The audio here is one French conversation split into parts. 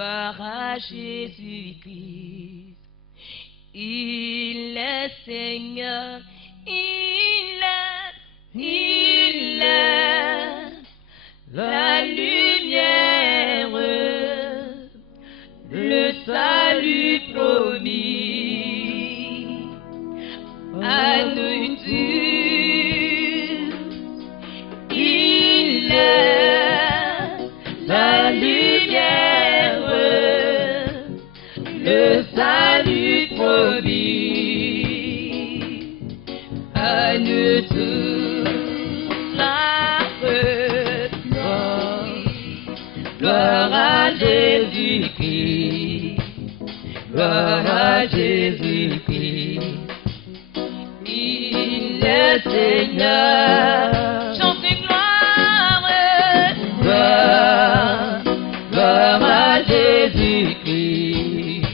Gloire à Jésus-Christ. Il est Seigneur, il est la lumière, le salut promis à nous tous. Il est la lumière, le salut promis à nous tous. Gloire à Jésus-Christ, gloire à Jésus-Christ. Il est Seigneur. Chantez gloire, gloire, gloire à Jésus-Christ,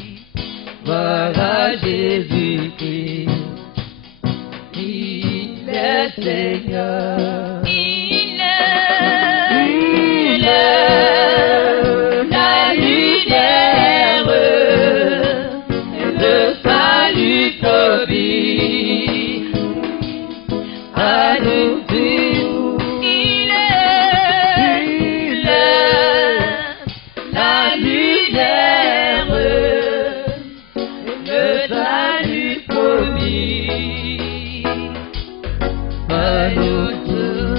gloire à Jésus-Christ. Il est Seigneur. Il est la lumière, le salut promis à nous tous. Il est la lumière, le salut promis à nous tous.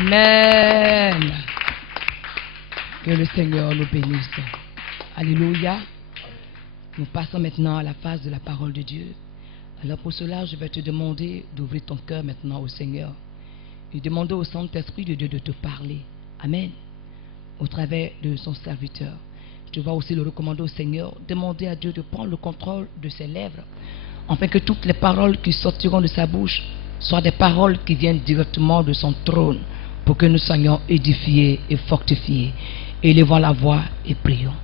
Amen. Que le Seigneur nous bénisse. Alléluia. Nous passons maintenant à la phase de la parole de Dieu. Alors pour cela, je vais te demander d'ouvrir ton cœur maintenant au Seigneur et demander au Saint-Esprit de Dieu de te parler. Amen. Au travers de son serviteur. Tu vas aussi le recommander au Seigneur. Demander à Dieu de prendre le contrôle de ses lèvres, afin que toutes les paroles qui sortiront de sa bouche soient des paroles qui viennent directement de son trône, pour que nous soyons édifiés et fortifiés. Élevons la voix et prions.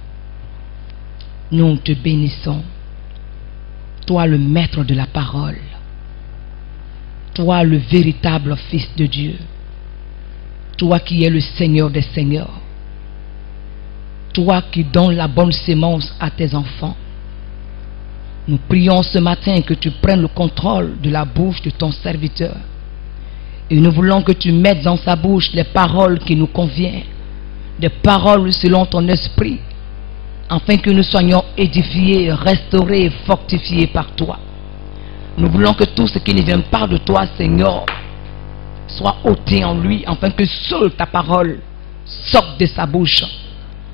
Nous te bénissons, toi le maître de la parole, toi le véritable Fils de Dieu, toi qui es le Seigneur des Seigneurs, toi qui donnes la bonne sémence à tes enfants. Nous prions ce matin que tu prennes le contrôle de la bouche de ton serviteur. Et nous voulons que tu mettes dans sa bouche les paroles qui nous conviennent, des paroles selon ton esprit, afin que nous soyons édifiés, restaurés et fortifiés par toi. Nous voulons que tout ce qui ne vient pas de toi, Seigneur, soit ôté en lui, afin que seule ta parole sorte de sa bouche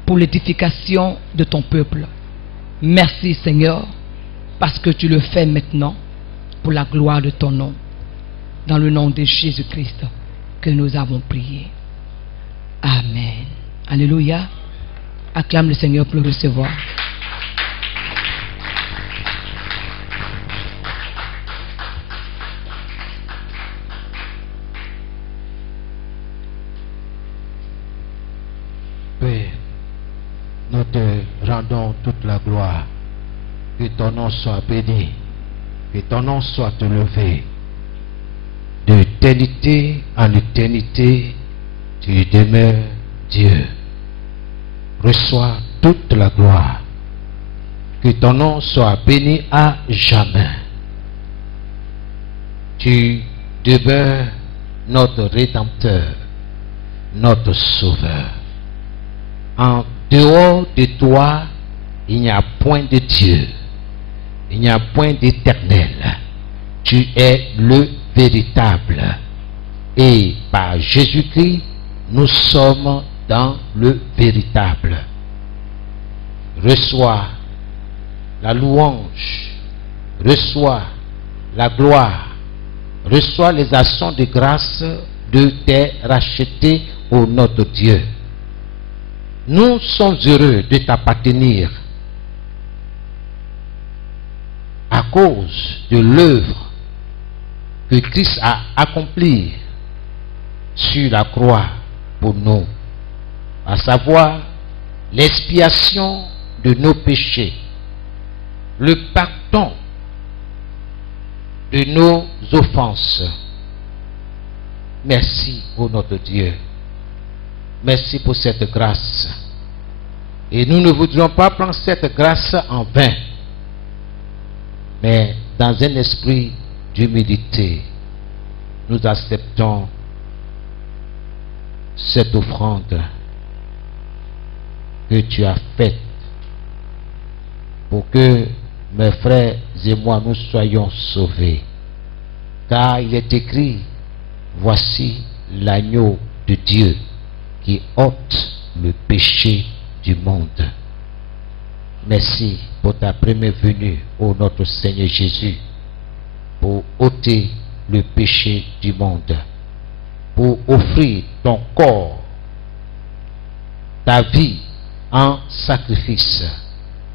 pour l'édification de ton peuple. Merci, Seigneur, parce que tu le fais maintenant pour la gloire de ton nom. Dans le nom de Jésus-Christ que nous avons prié. Amen. Alléluia. Acclame le Seigneur pour le recevoir. Père, nous te rendons toute la gloire. Que ton nom soit béni. Que ton nom soit élevé. D'éternité en éternité, tu demeures Dieu. Reçois toute la gloire. Que ton nom soit béni à jamais. Tu demeures notre Rédempteur, notre Sauveur. En dehors de toi, il n'y a point de Dieu. Il n'y a point d'éternel. Tu es le véritable. Et par Jésus-Christ, nous sommes dans le véritable. Reçois la louange, reçois la gloire, reçois les actions de grâce de tes rachetés au notre Dieu. Nous sommes heureux de t'appartenir à cause de l'œuvre que Christ a accomplie sur la croix pour nous, à savoir l'expiation de nos péchés, le pardon de nos offenses. Merci, ô notre Dieu. merci pour cette grâce. Et nous ne voudrions pas prendre cette grâce en vain, mais dans un esprit d'humilité, nous acceptons cette offrande que tu as faite pour que mes frères et moi nous soyons sauvés. Car il est écrit, voici l'agneau de Dieu qui ôte le péché du monde. Merci pour ta première venue, ô notre Seigneur Jésus, pour ôter le péché du monde, pour offrir ton corps, ta vie en sacrifice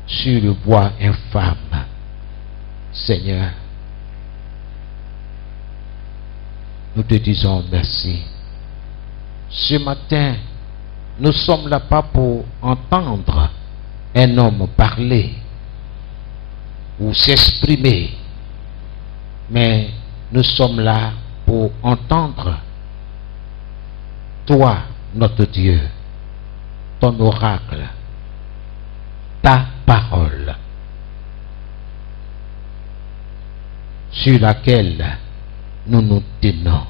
sur le bois infâme. Seigneur, nous te disons merci. Ce matin, nous sommes là pas pour entendre un homme parler ou s'exprimer, mais nous sommes là pour entendre toi, notre Dieu, ton oracle, ta parole, sur laquelle nous nous tenons.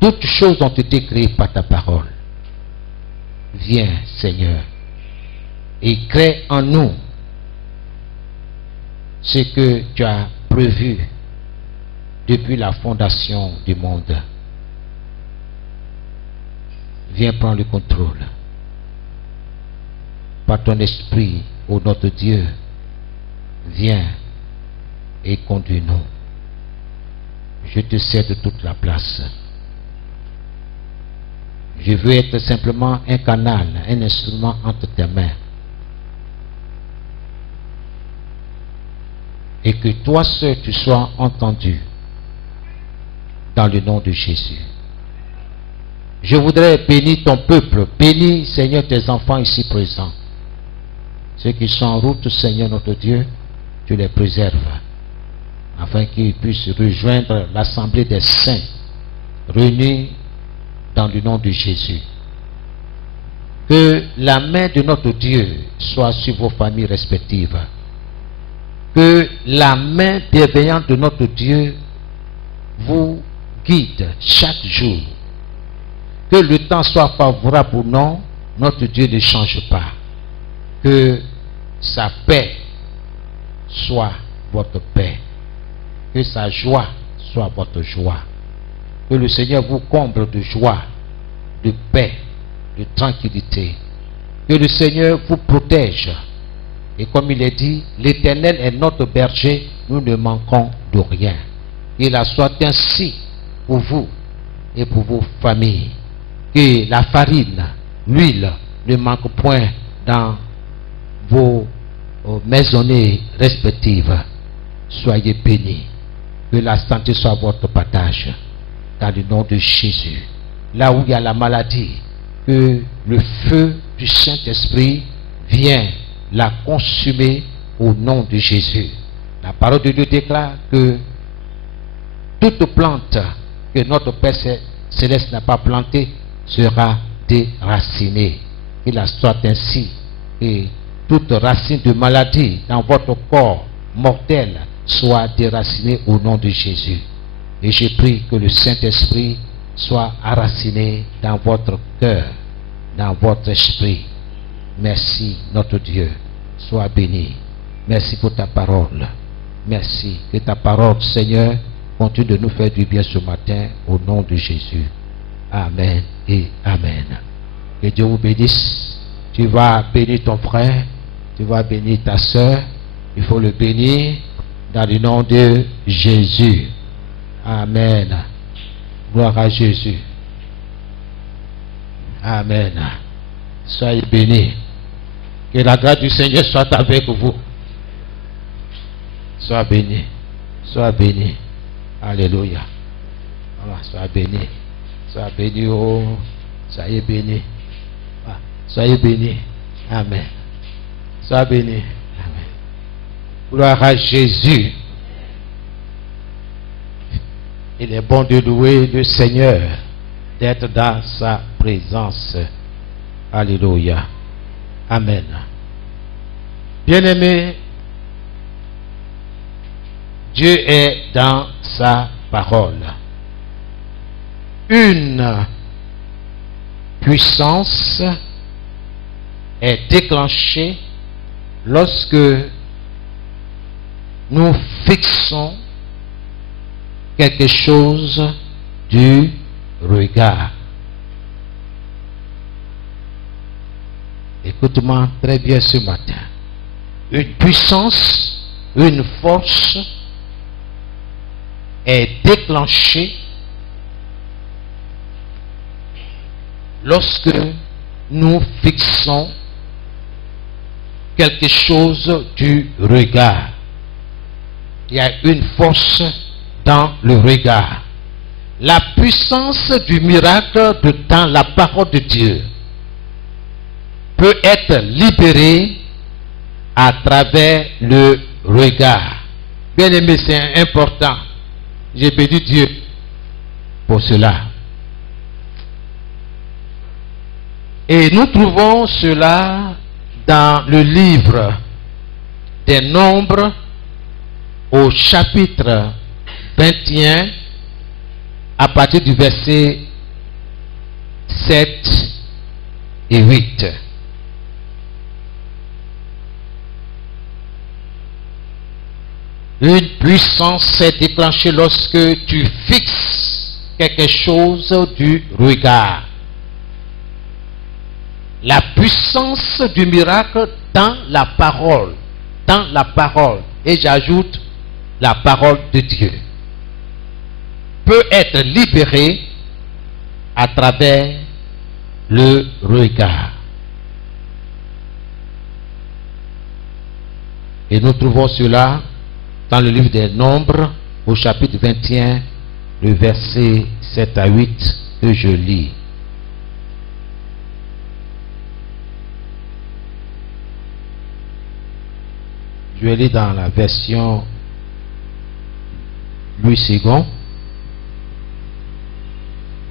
Toutes choses ont été créées par ta parole. Viens, Seigneur, et crée en nous ce que tu as prévu depuis la fondation du monde. Viens prendre le contrôle. Par ton esprit, ô notre Dieu, viens et conduis-nous. Je te cède toute la place. Je veux être simplement un canal, un instrument entre tes mains. Et que toi seul tu sois entendu dans le nom de Jésus. Je voudrais bénir ton peuple, bénis Seigneur tes enfants ici présents. Ceux qui sont en route, Seigneur notre Dieu, tu les préserves, afin qu'ils puissent rejoindre l'assemblée des saints, réunis dans le nom de Jésus. Que la main de notre Dieu soit sur vos familles respectives. Que la main bienveillante de notre Dieu vous guide chaque jour. Que le temps soit favorable pour nous, notre Dieu ne change pas. Que sa paix soit votre paix. Que sa joie soit votre joie. Que le Seigneur vous comble de joie, de paix, de tranquillité. Que le Seigneur vous protège. Et comme il est dit, l'Éternel est notre berger, nous ne manquons de rien. Il en soit ainsi pour vous et pour vos familles. Que la farine, l'huile ne manque point dans vos maisonnées respectives. Soyez bénis. Que la santé soit votre partage. Dans le nom de Jésus. Là où il y a la maladie, que le feu du Saint-Esprit vienne la consumer au nom de Jésus. La parole de Dieu déclare que toute plante que notre Père Céleste n'a pas plantée sera déracinée. Il en soit ainsi. Et toute racine de maladie dans votre corps mortel soit déracinée au nom de Jésus. Et je prie que le Saint-Esprit soit enraciné dans votre cœur, dans votre esprit. Merci, notre Dieu. Sois béni. Merci pour ta parole. Merci. Que ta parole, Seigneur, continue de nous faire du bien ce matin, au nom de Jésus. Amen et Amen. Que Dieu vous bénisse. Tu vas bénir ton frère, tu vas bénir ta soeur. Il faut le bénir dans le nom de Jésus. Amen. Gloire à Jésus. Amen. Soyez bénis. Que la grâce du Seigneur soit avec vous. Sois béni. Sois béni. Alléluia. Sois béni. Sois béni. Oh. Soyez béni. Soyez béni. Amen. Sois béni. Amen. Gloire à Jésus. Il est bon de louer le Seigneur. d'être dans sa présence. Alléluia. Amen. Bien-aimés, Dieu est dans sa parole. Une puissance est déclenchée lorsque nous fixons quelque chose du regard. Écoute-moi très bien ce matin. Une puissance, une force est déclenchée lorsque nous fixons quelque chose du regard. Il y a une force dans le regard. La puissance du miracle dans la parole de Dieu peut être libérée à travers le regard. Bien aimé, c'est important. J'ai béni Dieu pour cela. Et nous trouvons cela dans le livre des Nombres au chapitre 21 à partir du verset 7 et 8. Une puissance s'est déclenchée lorsque tu fixes quelque chose du regard. La puissance du miracle dans la parole, et j'ajoute la parole de Dieu, peut être libérée à travers le regard. Et nous trouvons cela dans le livre des Nombres, au chapitre 21, le verset 7 à 8, que je lis. Je vais lire dans la version Louis II.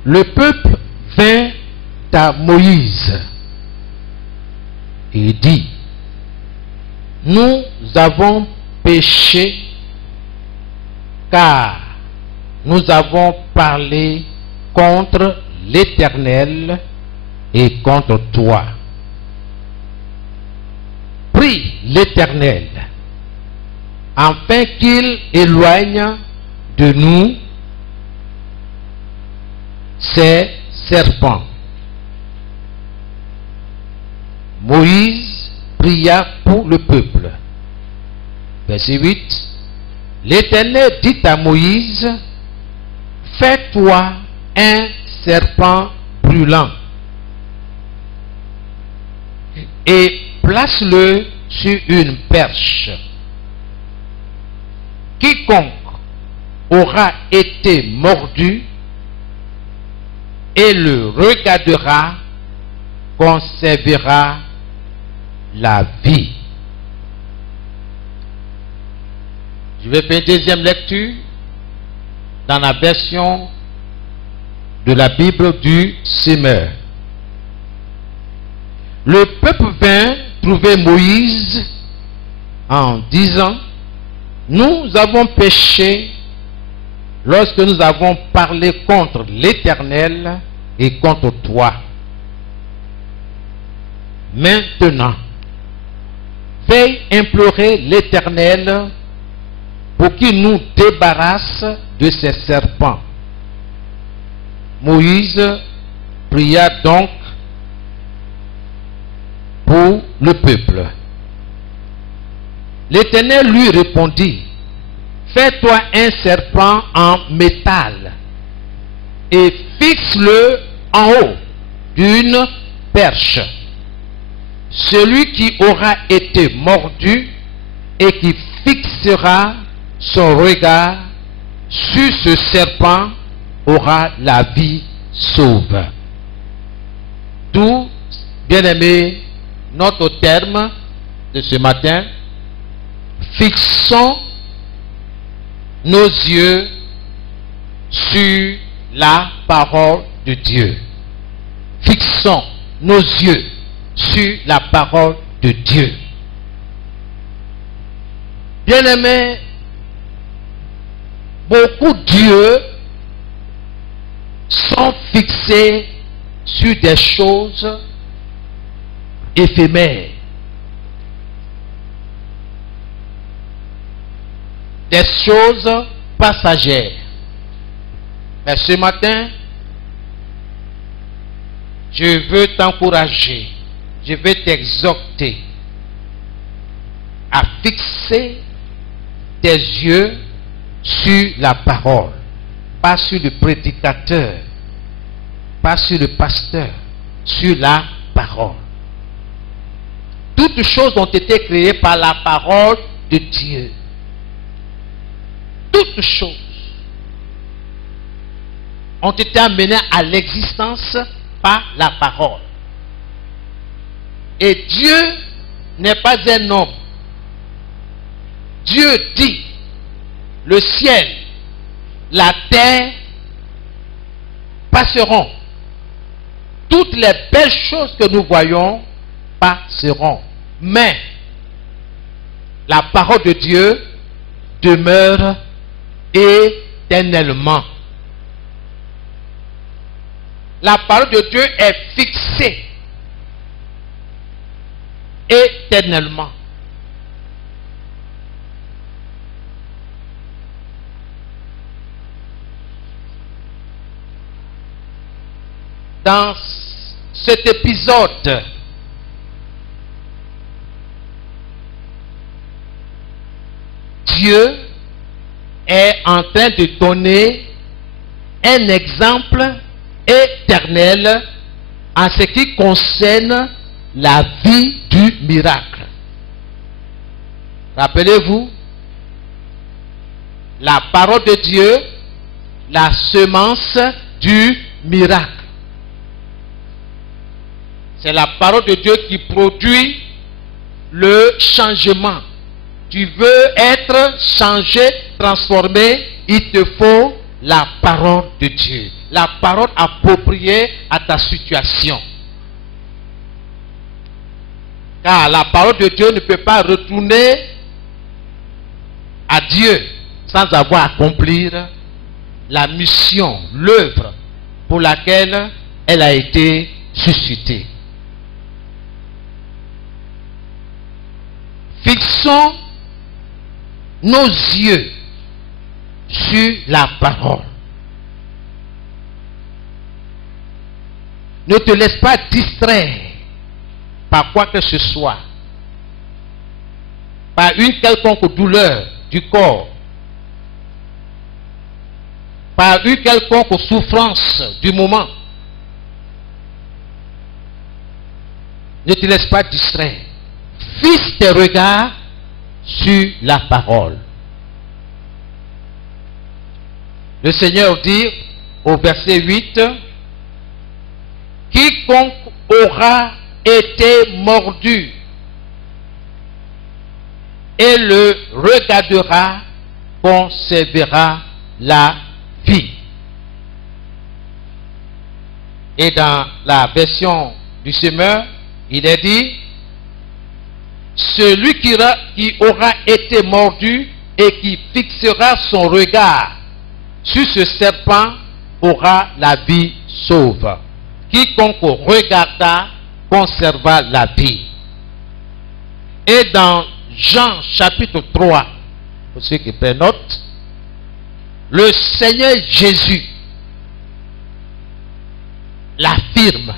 Le peuple vint à Moïse et dit: nous avons péché car nous avons parlé contre l'Éternel et contre toi. Prie l'Éternel afin qu'il éloigne de nous ces serpents. Moïse pria pour le peuple. Verset 8. L'Éternel dit à Moïse: fais-toi un serpent brûlant et place-le sur une perche. Quiconque aura été mordu et le regardera conservera la vie. Je vais faire une deuxième lecture dans la version de la Bible du Semeur. Le peuple vint trouver Moïse en disant: nous avons péché lorsque nous avons parlé contre l'Éternel et contre toi. Maintenant, veuille implorer l'Éternel pour qu'il nous débarrasse de ces serpents. Moïse pria donc pour le peuple. L'Éternel lui répondit: fais-toi un serpent en métal et fixe-le en haut d'une perche. Celui qui aura été mordu et qui fixera son regard sur ce serpent aura la vie sauve. D'où, bien-aimé, notre terme de ce matin: fixons nos yeux sur la parole de Dieu. Fixons nos yeux sur la parole de Dieu. Bien-aimés, beaucoup d'yeux sont fixés sur des choses éphémères, des choses passagères. Mais ce matin, je veux t'encourager, je veux t'exhorter à fixer tes yeux sur la parole, pas sur le prédicateur, pas sur le pasteur, sur la parole. Toutes choses ont été créées par la parole de Dieu. Toutes choses ont été amenées à l'existence par la parole. Et Dieu n'est pas un homme. Dieu dit, le ciel, la terre passeront. Toutes les belles choses que nous voyons passeront. Mais la parole de Dieu demeure éternellement. La parole de Dieu est fixée éternellement. Dans cet épisode, Dieu est en train de donner un exemple éternel en ce qui concerne la vie du miracle. Rappelez-vous, la parole de Dieu, la semence du miracle. C'est la parole de Dieu qui produit le changement. Tu veux être changé, transformé, il te faut la parole de Dieu. La parole appropriée à ta situation. Car la parole de Dieu ne peut pas retourner à Dieu sans avoir accompli la mission, l'œuvre pour laquelle elle a été suscitée. Fixons nos yeux sur la parole. Ne te laisse pas distraire par quoi que ce soit, par une quelconque douleur du corps, par une quelconque souffrance du moment. Ne te laisse pas distraire. Fixe tes regards sur la parole. Le Seigneur dit au verset 8, quiconque aura été mordu et le regardera conservera la vie. Et dans la version du semeur, il est dit, celui qui aura été mordu et qui fixera son regard sur ce serpent aura la vie sauve. Quiconque regarda conserva la vie. Et dans Jean chapitre 3, pour ceux qui prennent note, le Seigneur Jésus l'affirme.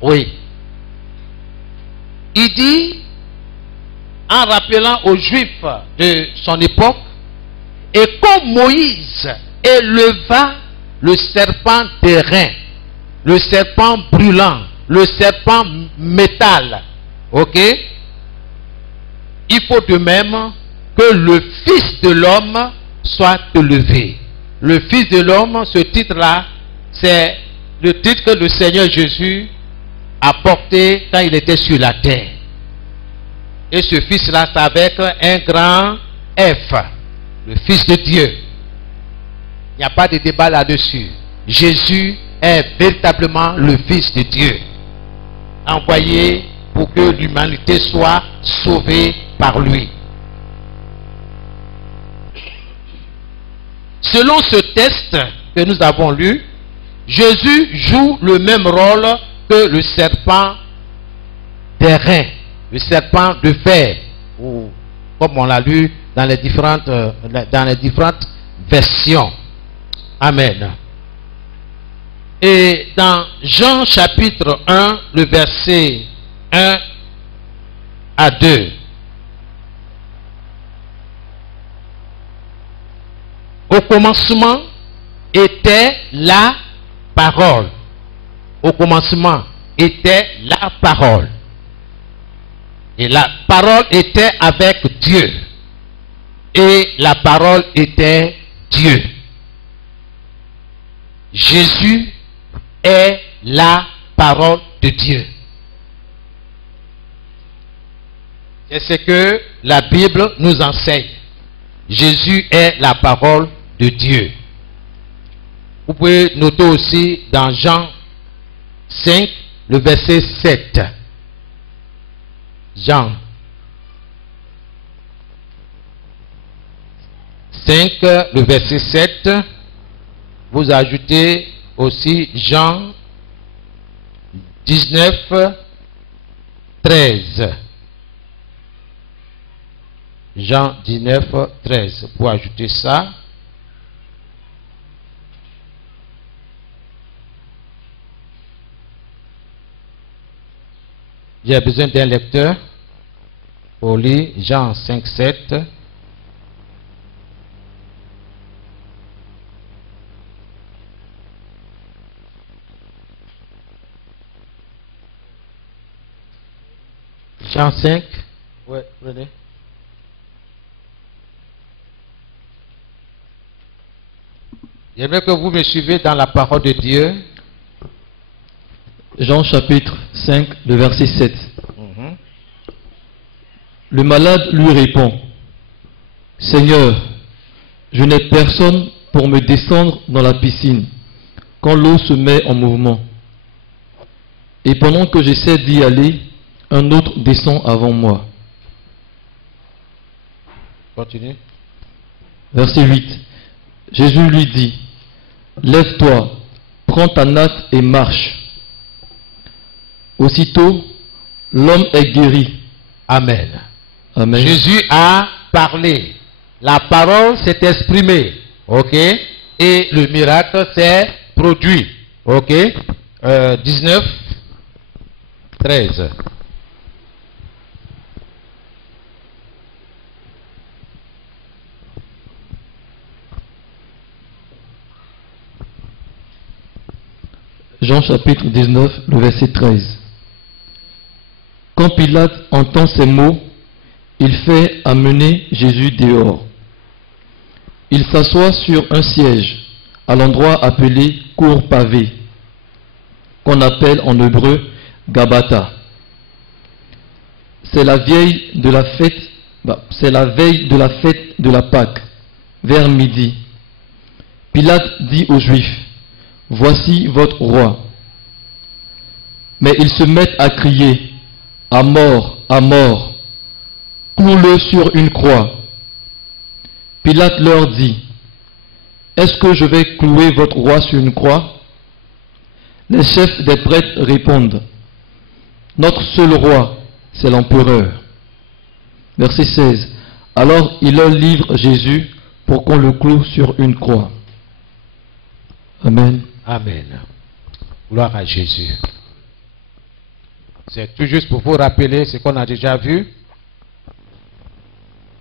Oui. Il dit, en rappelant aux Juifs de son époque, et comme Moïse éleva le serpent d'airain, le serpent brûlant, le serpent métal, ok? Il faut de même que le Fils de l'homme soit élevé. Le Fils de l'homme, ce titre-là, c'est le titre que le Seigneur Jésus a porté quand il était sur la terre. Et ce Fils-là, c'est avec un grand F, le Fils de Dieu. Il n'y a pas de débat là-dessus. Jésus est véritablement le Fils de Dieu, envoyé pour que l'humanité soit sauvée par lui. Selon ce texte que nous avons lu, Jésus joue le même rôle que le serpent d'airain, le serpent de fer, ou comme on l'a lu dans les différentes versions. Amen. Et dans Jean chapitre 1, le verset 1 à 2. Au commencement était la parole. Au commencement était la parole. Et la parole était avec Dieu. Et la parole était Dieu. Jésus est la parole de Dieu. C'est ce que la Bible nous enseigne. Jésus est la parole de Dieu. Vous pouvez noter aussi dans Jean 5, le verset 7. Jean 5, le verset 7. Vous ajoutez aussi Jean 19, 13. Jean 19, 13. Pour ajouter ça. J'ai besoin d'un lecteur pour lire Jean 5, 7. Jean 5. Ouais, prenez. J'aimerais que vous me suivez dans la parole de Dieu. Jean chapitre 5, le verset 7. Le malade lui répond, « Seigneur, je n'ai personne pour me descendre dans la piscine quand l'eau se met en mouvement. Et pendant que j'essaie d'y aller, un autre descend avant moi. » Continue. Verset 8. Jésus lui dit, « Lève-toi, prends ta natte et marche. » Aussitôt, l'homme est guéri. Amen. Amen. Jésus a parlé. La parole s'est exprimée. Ok. Et le miracle s'est produit. Ok. 19, 13. Jean chapitre 19, le verset 13. Quand Pilate entend ces mots, il fait amener Jésus dehors. Il s'assoit sur un siège à l'endroit appelé cour pavée, qu'on appelle en hébreu Gabata. C'est la veille de la fête de la Pâque, vers midi. Pilate dit aux Juifs, « Voici votre roi. » Mais ils se mettent à crier, « À mort, à mort, cloue-le sur une croix. » Pilate leur dit, « Est-ce que je vais clouer votre roi sur une croix ?» Les chefs des prêtres répondent, « Notre seul roi, c'est l'empereur. » Verset 16. Alors il leur livre Jésus pour qu'on le cloue sur une croix. Amen. Amen. Gloire à Jésus. C'est tout juste pour vous rappeler ce qu'on a déjà vu.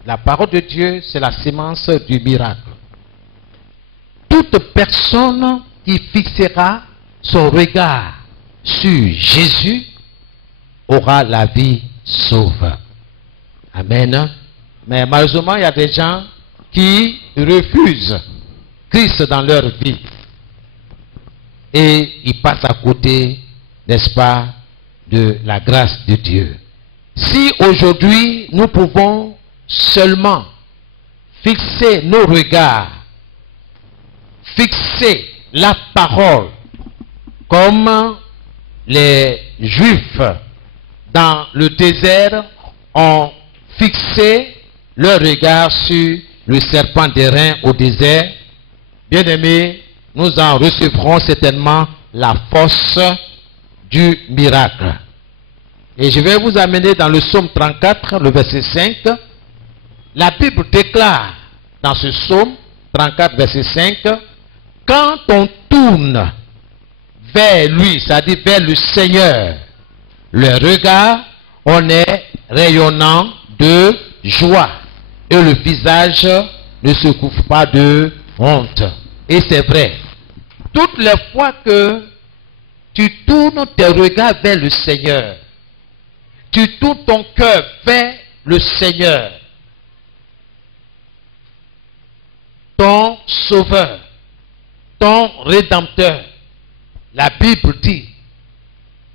La parole de Dieu, c'est la sémence du miracle. Toute personne qui fixera son regard sur Jésus aura la vie sauve. Amen. Mais malheureusement, il y a des gens qui refusent Christ dans leur vie. Et ils passent à côté, n'est-ce pas, de la grâce de Dieu. Si aujourd'hui nous pouvons seulement fixer nos regards, fixer la parole, comme les Juifs dans le désert ont fixé leur regard sur le serpent d'airain au désert, bien-aimés, nous en recevrons certainement la force du miracle. Et je vais vous amener dans le psaume 34, le verset 5. La Bible déclare dans ce psaume 34, verset 5, quand on tourne vers lui, c'est-à-dire vers le Seigneur, le regard, on est rayonnant de joie. Et le visage ne se couvre pas de honte. Et c'est vrai. Toutes les fois que tu tournes tes regards vers le Seigneur, tu tournes ton cœur vers le Seigneur, ton Sauveur, ton Rédempteur, la Bible dit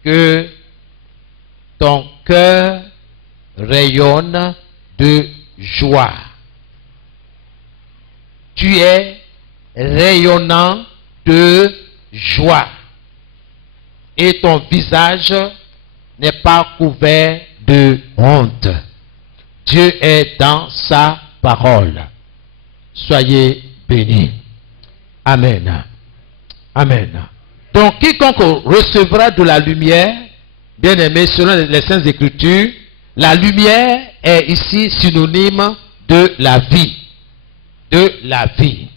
que ton cœur rayonne de joie. Tu es rayonnant de joie. Et ton visage n'est pas couvert de honte. Dieu est dans sa parole. Soyez bénis. Amen. Amen. Donc, quiconque recevra de la lumière, bien aimé, selon les Saintes Écritures, la lumière est ici synonyme de la vie. De la vie.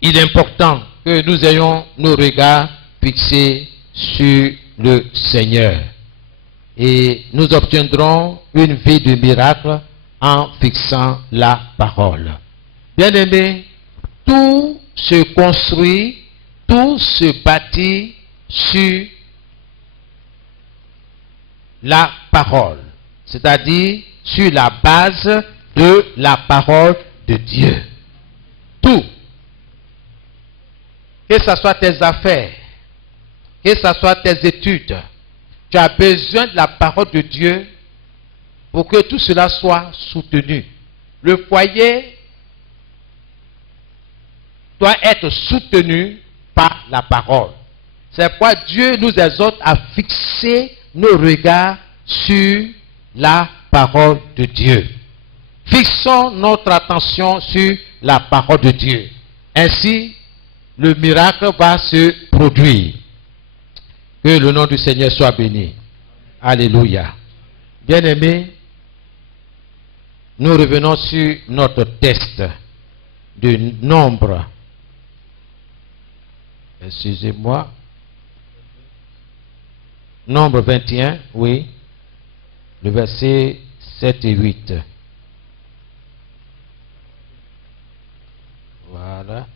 Il est important que nous ayons nos regards fixés sur le Seigneur. Et nous obtiendrons une vie de miracle en fixant la parole. Bien aimé, tout se construit, tout se bâtit sur la parole, c'est-à-dire sur la base de la parole de Dieu. Tout, que ce soit tes affaires, que ce soit tes études, tu as besoin de la parole de Dieu pour que tout cela soit soutenu. Le foyer doit être soutenu par la parole. C'est pourquoi Dieu nous exhorte à fixer nos regards sur la parole de Dieu. Fixons notre attention sur la parole de Dieu. Ainsi, le miracle va se produire. Que le nom du Seigneur soit béni. Alléluia. Bien-aimés, nous revenons sur notre test de Nombre. Excusez-moi. Nombre 21, oui. Le verset 7 et 8. Voilà.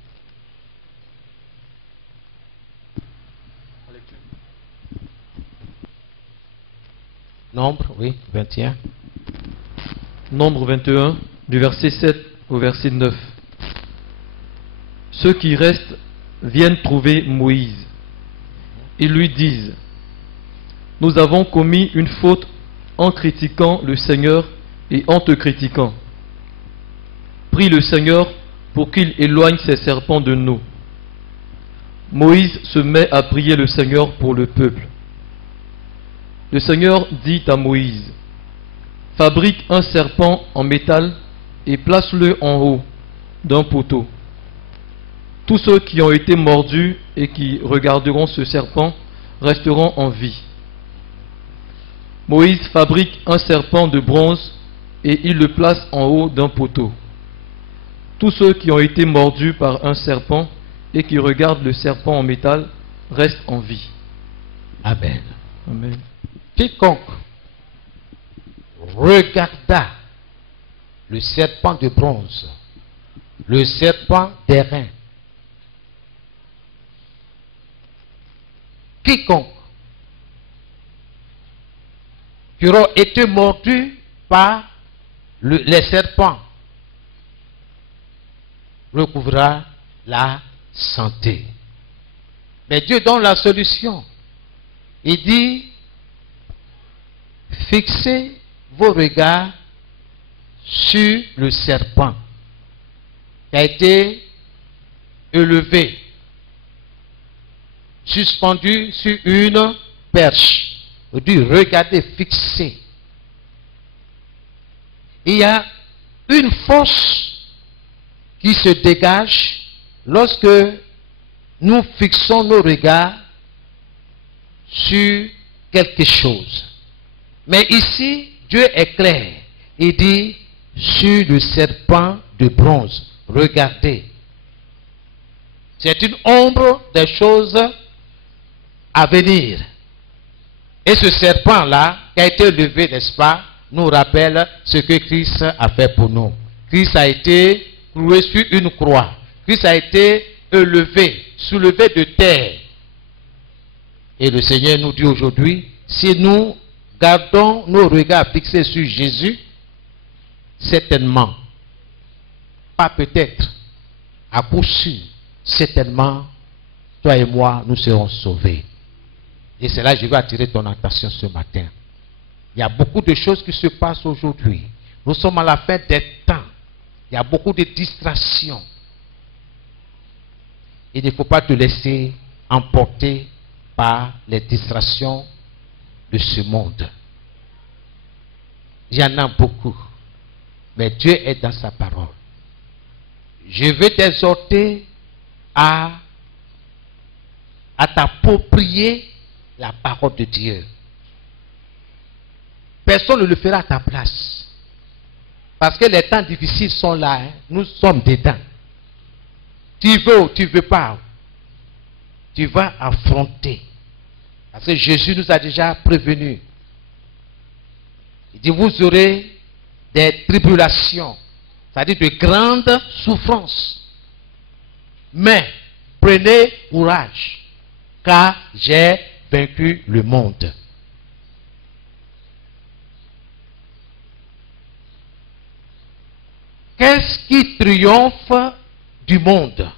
Nombre, oui, 21. Nombre 21, du verset 7 au verset 9. Ceux qui restent viennent trouver Moïse. Ils lui disent: nous avons commis une faute en critiquant le Seigneur et en te critiquant. Prie le Seigneur pour qu'il éloigne ces serpents de nous. Moïse se met à prier le Seigneur pour le peuple. Le Seigneur dit à Moïse: fabrique un serpent en métal et place-le en haut d'un poteau. Tous ceux qui ont été mordus et qui regarderont ce serpent resteront en vie. Moïse fabrique un serpent de bronze et il le place en haut d'un poteau. Tous ceux qui ont été mordus par un serpent et qui regardent le serpent en métal restent en vie. Amen. Amen. Quiconque regarda le serpent de bronze, le serpent d'airain, quiconque qui aura été mordu par les serpents recouvrira la santé. Mais Dieu donne la solution. Il dit: fixez vos regards sur le serpent qui a été élevé, suspendu sur une perche, du regarder fixé. Il y a une force qui se dégage lorsque nous fixons nos regards sur quelque chose. Mais ici, Dieu est clair. Il dit, sur le serpent de bronze, regardez. C'est une ombre des choses à venir. Et ce serpent-là, qui a été levé, n'est-ce pas, nous rappelle ce que Christ a fait pour nous. Christ a été cloué sur une croix. Christ a été élevé, soulevé de terre. Et le Seigneur nous dit aujourd'hui, si nous gardons nos regards fixés sur Jésus, certainement, pas peut-être, à coup sûr, certainement, toi et moi, nous serons sauvés. Et c'est là que je veux attirer ton attention ce matin. Il y a beaucoup de choses qui se passent aujourd'hui. Nous sommes à la fin des temps. Il y a beaucoup de distractions. Il ne faut pas te laisser emporter par les distractions de ce monde. Il y en a beaucoup. Mais Dieu est dans sa parole. Je veux t'exhorter à t'approprier la parole de Dieu. Personne ne le fera à ta place. Parce que les temps difficiles sont là. Hein. Nous sommes dedans. Tu veux ou tu ne veux pas. Tu vas affronter. Parce que Jésus nous a déjà prévenus. Il dit, vous aurez des tribulations. C'est-à-dire de grandes souffrances. Mais, prenez courage. Car j'ai vaincu le monde. Qu'est-ce qui triomphe du monde?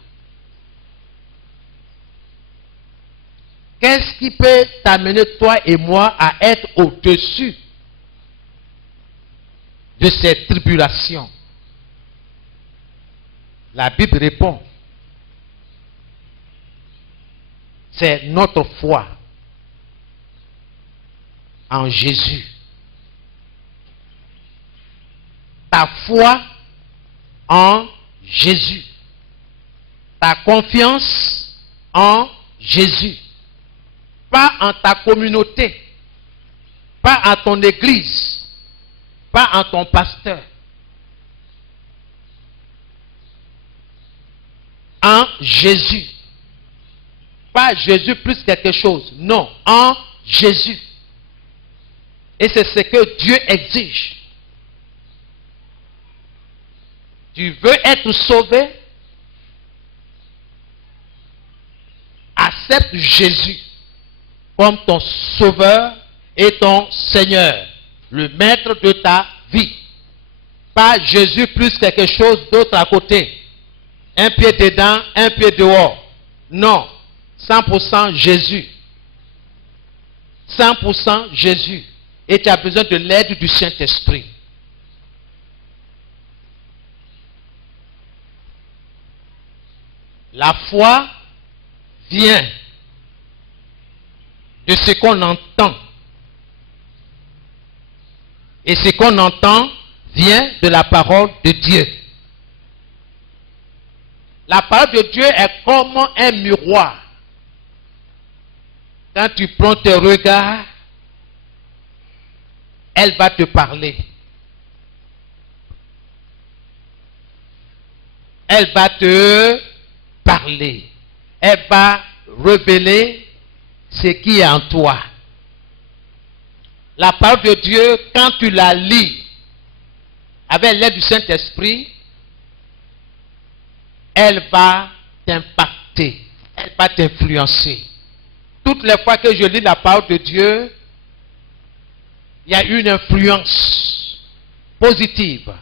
Qu'est-ce qui peut t'amener, toi et moi, à être au-dessus de ces tribulations? La Bible répond, c'est notre foi en Jésus. Ta foi en Jésus. Ta confiance en Jésus. Pas en ta communauté. Pas en ton église. Pas en ton pasteur. En Jésus. Pas Jésus plus quelque chose. Non, en Jésus. Et c'est ce que Dieu exige. Tu veux être sauvé? Accepte Jésus comme ton sauveur et ton Seigneur, le maître de ta vie. Pas Jésus plus quelque chose d'autre à côté. Un pied dedans, un pied dehors. Non, 100% Jésus. 100% Jésus. Et tu as besoin de l'aide du Saint-Esprit. La foi vient de ce qu'on entend. Et ce qu'on entend vient de la parole de Dieu. La parole de Dieu est comme un miroir. Quand tu prends tes regards, elle va te parler. Elle va te parler. Elle va révéler ce qui est en toi. La parole de Dieu, quand tu la lis avec l'aide du Saint-Esprit, elle va t'impacter. Elle va t'influencer. Toutes les fois que je lis la parole de Dieu, il y a une influence positive.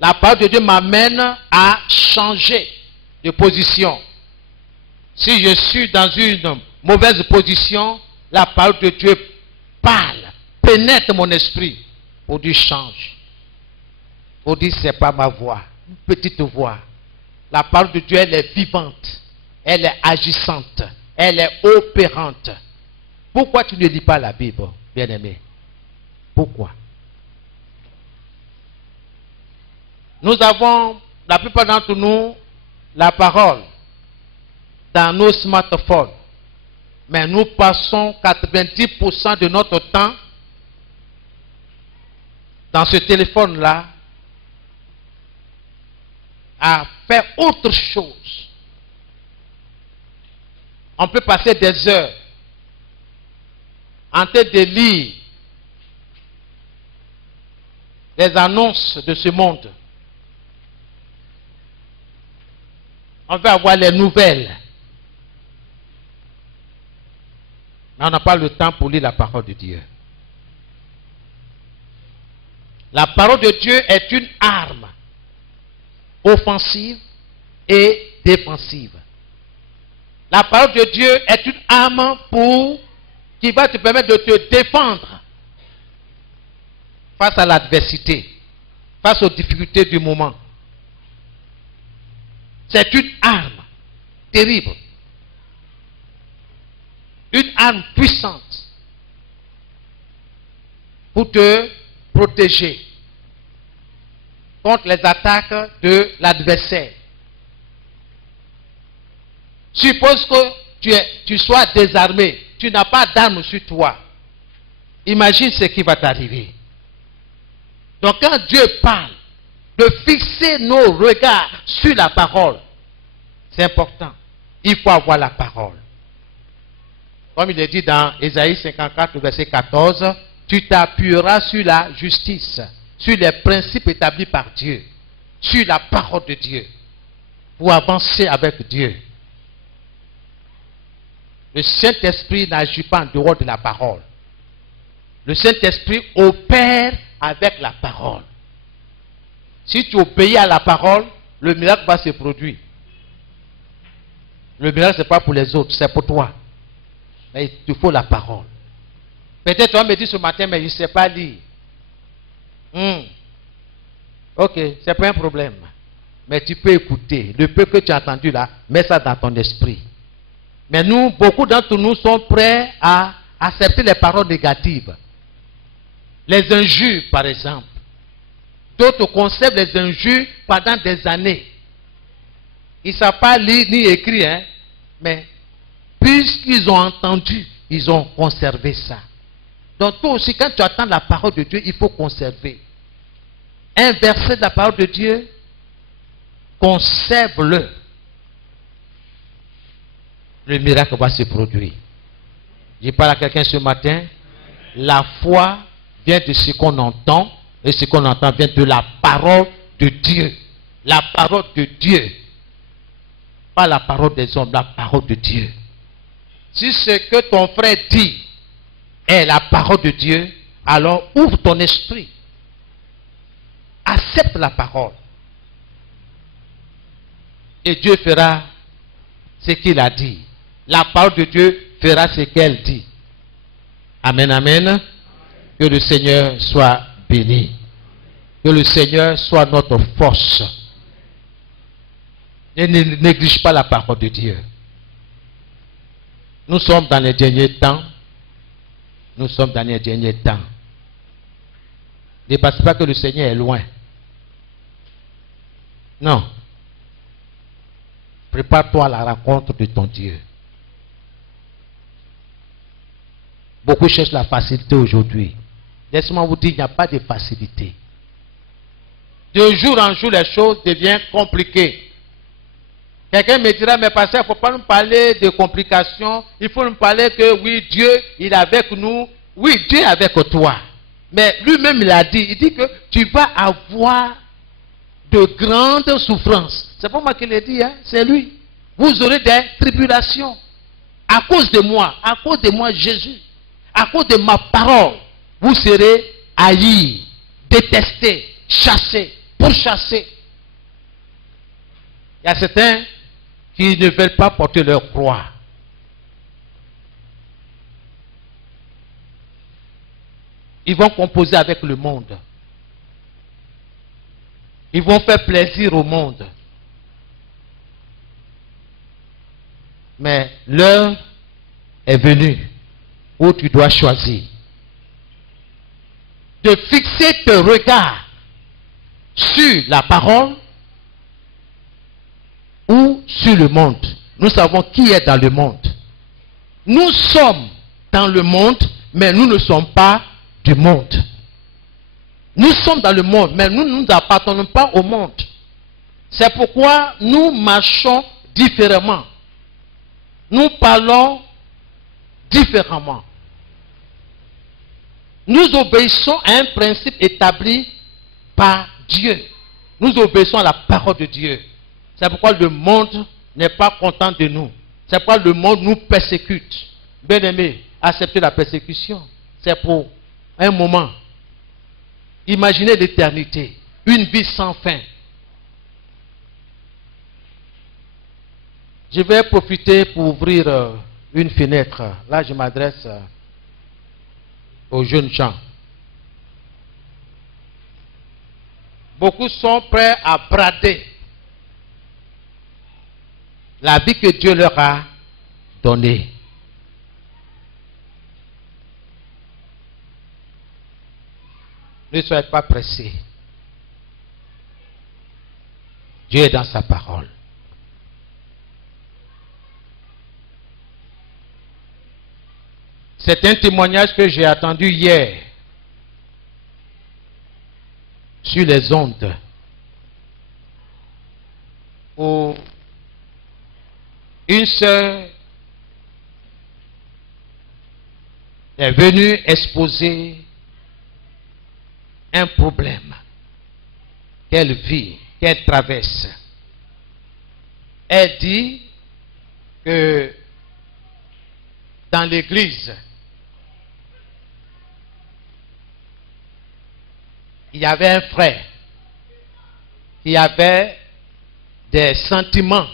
La parole de Dieu m'amène à changer de position. Si je suis dans une mauvaise position, la parole de Dieu parle, pénètre mon esprit pour dire change. Pour dire c'est pas ma voix, une petite voix. La parole de Dieu, elle est vivante. Elle est agissante. Elle est opérante. Pourquoi tu ne lis pas la Bible, bien-aimé? Pourquoi? Nous avons, la plupart d'entre nous, la parole dans nos smartphones. Mais nous passons 90% de notre temps dans ce téléphone-là à faire autre chose. On peut passer des heures en train de lire les annonces de ce monde. On veut avoir les nouvelles. Mais on n'a pas le temps pour lire la parole de Dieu. La parole de Dieu est une arme offensive et défensive. La parole de Dieu est une arme qui va te permettre de te défendre face à l'adversité, face aux difficultés du moment. C'est une arme terrible. Une arme puissante pour te protéger contre les attaques de l'adversaire. Suppose que tu sois désarmé, tu n'as pas d'arme sur toi. Imagine ce qui va t'arriver. Donc quand Dieu parle de fixer nos regards sur la parole, c'est important. Il faut avoir la parole. Comme il est dit dans Ésaïe 54, verset 14, tu t'appuieras sur la justice, sur les principes établis par Dieu, sur la parole de Dieu, pour avancer avec Dieu. Le Saint-Esprit n'agit pas en dehors de la parole. Le Saint-Esprit opère avec la parole. Si tu obéis à la parole, le miracle va se produire. Le miracle, ce n'est pas pour les autres, c'est pour toi. Mais il te faut la parole. Peut-être tu vas me dire ce matin, mais je ne sais pas lire. Ok, ce n'est pas un problème. Mais tu peux écouter. Le peu que tu as entendu là, mets ça dans ton esprit. Mais nous, beaucoup d'entre nous sont prêts à accepter les paroles négatives. Les injures, par exemple. D'autres conservent les injures pendant des années. Ils ne savent pas lire ni écrire, mais puisqu'ils ont entendu, ils ont conservé ça. Donc toi aussi, quand tu attends la parole de Dieu, il faut conserver. Un verset de la parole de Dieu, conserve-le. Le miracle va se produire. Je parle à quelqu'un ce matin. La foi vient de ce qu'on entend, et ce qu'on entend vient de la parole de Dieu. La parole de Dieu. Pas la parole des hommes, la parole de Dieu. Si ce que ton frère dit est la parole de Dieu, alors ouvre ton esprit. Accepte la parole. Et Dieu fera ce qu'il a dit. La parole de Dieu fera ce qu'elle dit. Amen, amen. Que le Seigneur soit béni. Que le Seigneur soit notre force. Ne néglige pas la parole de Dieu. Nous sommes dans les derniers temps. Nous sommes dans les derniers temps. Ne pense pas que le Seigneur est loin. Non. Prépare-toi à la rencontre de ton Dieu. Beaucoup cherchent la facilité aujourd'hui. Laissez-moi vous dire, il n'y a pas de facilité. De jour en jour, les choses deviennent compliquées. Quelqu'un me dira, mais pasteur, il ne faut pas nous parler de complications. Il faut nous parler que oui, Dieu, il est avec nous. Oui, Dieu est avec toi. Mais lui-même, il a dit, il dit que tu vas avoir de grandes souffrances. C'est pas moi qui l'ai dit, hein? C'est lui. Vous aurez des tribulations. À cause de moi, Jésus. À cause de ma parole, vous serez haïs, détestés, chassés, pourchassés. Il y a certains qui ne veulent pas porter leur croix. Ils vont composer avec le monde. Ils vont faire plaisir au monde. Mais l'heure est venue où tu dois choisir de fixer tes regards sur la parole ou sur le monde. Nous savons qui est dans le monde. Nous sommes dans le monde, mais nous ne sommes pas du monde. Nous sommes dans le monde, mais nous ne nous appartenons pas au monde. C'est pourquoi nous marchons différemment. Nous parlons différemment. Nous obéissons à un principe établi par Dieu. Nous obéissons à la parole de Dieu. C'est pourquoi le monde n'est pas content de nous. C'est pourquoi le monde nous persécute. Bien-aimés, accepter la persécution, c'est pour un moment. Imaginez l'éternité, une vie sans fin. Je vais profiter pour ouvrir une fenêtre. Là, je m'adresse aux jeunes gens. Beaucoup sont prêts à brader la vie que Dieu leur a donnée. Ne soyez pas pressés. Dieu est dans sa parole. C'est un témoignage que j'ai entendu hier sur les ondes où une sœur est venue exposer un problème qu'elle vit, qu'elle traverse. Elle dit que dans l'église, il y avait un frère qui avait des sentiments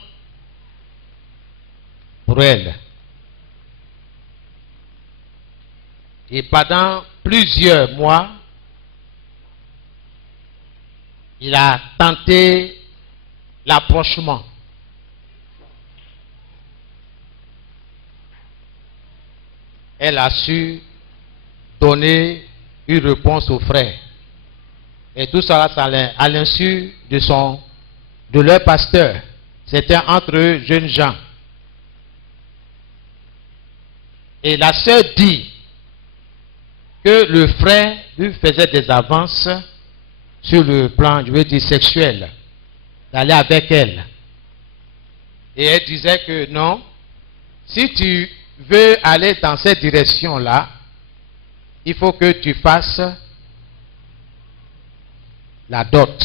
pour elle. Et pendant plusieurs mois, il a tenté l'approchement. Elle a su donner une réponse au frère. Et tout ça, à l'insu de leur pasteur. C'était entre eux, jeunes gens. Et la sœur dit que le frère lui faisait des avances sur le plan, je veux dire, sexuel, d'aller avec elle. Et elle disait que non, si tu veux aller dans cette direction-là, il faut que tu fasses la dot.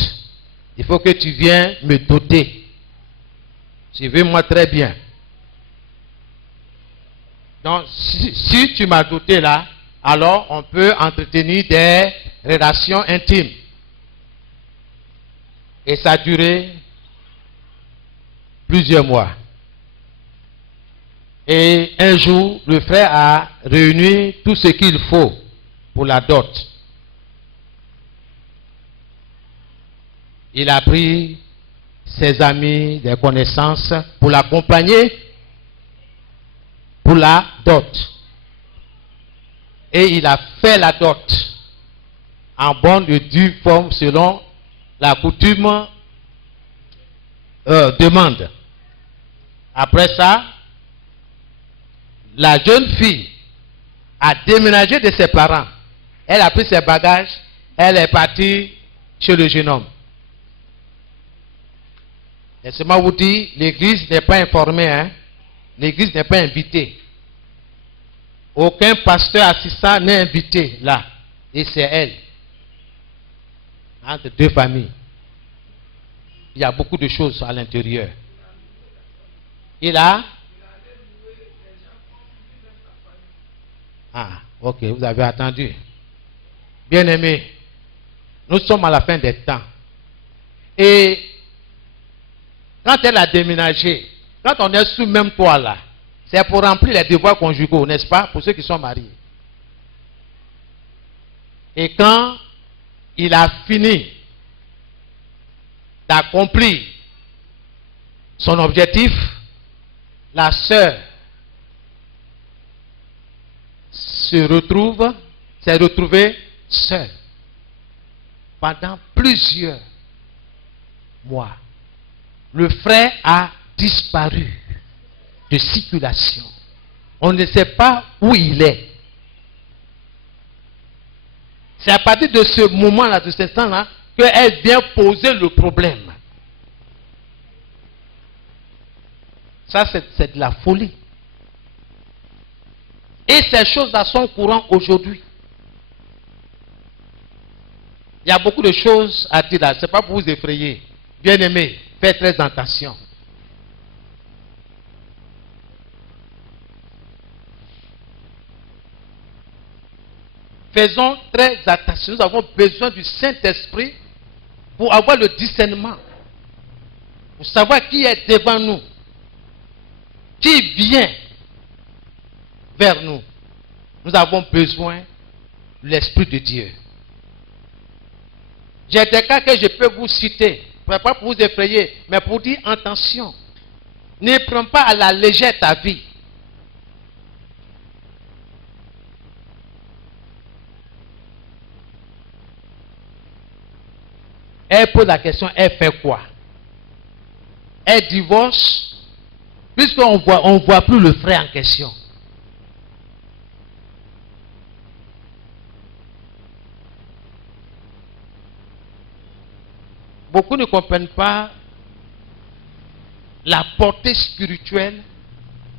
Il faut que tu viennes me doter. Je veux moi très bien. Donc, si tu m'as doté là, alors on peut entretenir des relations intimes. Et ça a duré plusieurs mois. Et un jour, le frère a réuni tout ce qu'il faut pour la dot. Il a pris ses amis, des connaissances pour l'accompagner pour la dot. Et il a fait la dot en bonne et due forme selon la coutume demande. Après ça, la jeune fille a déménagé de ses parents. Elle a pris ses bagages, elle est partie chez le jeune homme. Laissez-moi vous dire, l'église n'est pas informée, hein? L'église n'est pas invitée. Aucun pasteur assistant n'est invité là. Et c'est elle. Entre deux familles. Il y a beaucoup de choses à l'intérieur. Il a... Ah, ok, vous avez attendu. Bien-aimés, nous sommes à la fin des temps. Et quand elle a déménagé, quand on est sous même toit là, c'est pour remplir les devoirs conjugaux, n'est-ce pas, pour ceux qui sont mariés. Et quand il a fini d'accomplir son objectif, la sœur s'est retrouvée seule pendant plusieurs mois. Le frère a disparu de circulation. On ne sait pas où il est. C'est à partir de ce moment-là, de ce instant-là, qu'elle vient poser le problème. Ça, c'est de la folie. Et ces choses-là sont courantes aujourd'hui. Il y a beaucoup de choses à dire là. Ce n'est pas pour vous effrayer. Bien-aimés, faites très attention. Faisons très attention. Nous avons besoin du Saint-Esprit pour avoir le discernement. Pour savoir qui est devant nous. Qui vient vers nous. Nous avons besoin de l'Esprit de Dieu. J'ai des cas que je peux vous citer. Pas pour vous effrayer, mais pour dire attention. Ne prends pas à la légère ta vie. Elle pose la question, elle fait quoi? Elle divorce, puisqu'on ne voit plus le frère en question. Beaucoup ne comprennent pas la portée spirituelle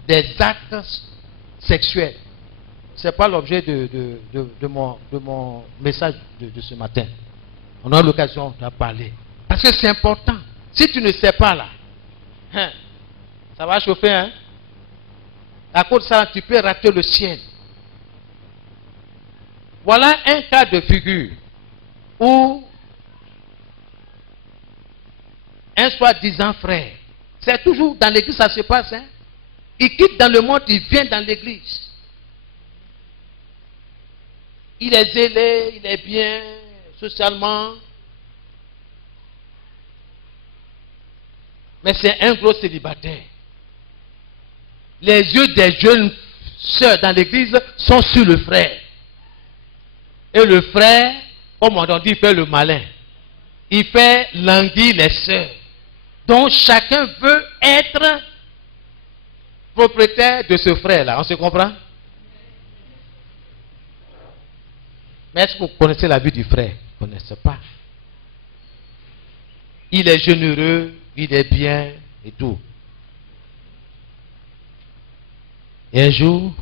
des actes sexuels. Ce n'est pas l'objet de mon message de ce matin. On a l'occasion d'en parler. Parce que c'est important. Si tu ne sais pas là, ça va chauffer, hein? À cause de ça, tu peux rater le ciel. Voilà un cas de figure où un soi-disant frère, c'est toujours dans l'église ça se passe, hein? Il quitte dans le monde, il vient dans l'église. Il est zélé, il est bien socialement. Mais c'est un gros célibataire. Les yeux des jeunes sœurs dans l'église sont sur le frère. Et le frère, comme on dit, il fait le malin. Il fait languir les sœurs. Donc chacun veut être propriétaire de ce frère-là. On se comprend? Mais est-ce que vous connaissez la vie du frère? Vous ne connaissez pas. Il est généreux, il est bien et tout. Et un jour,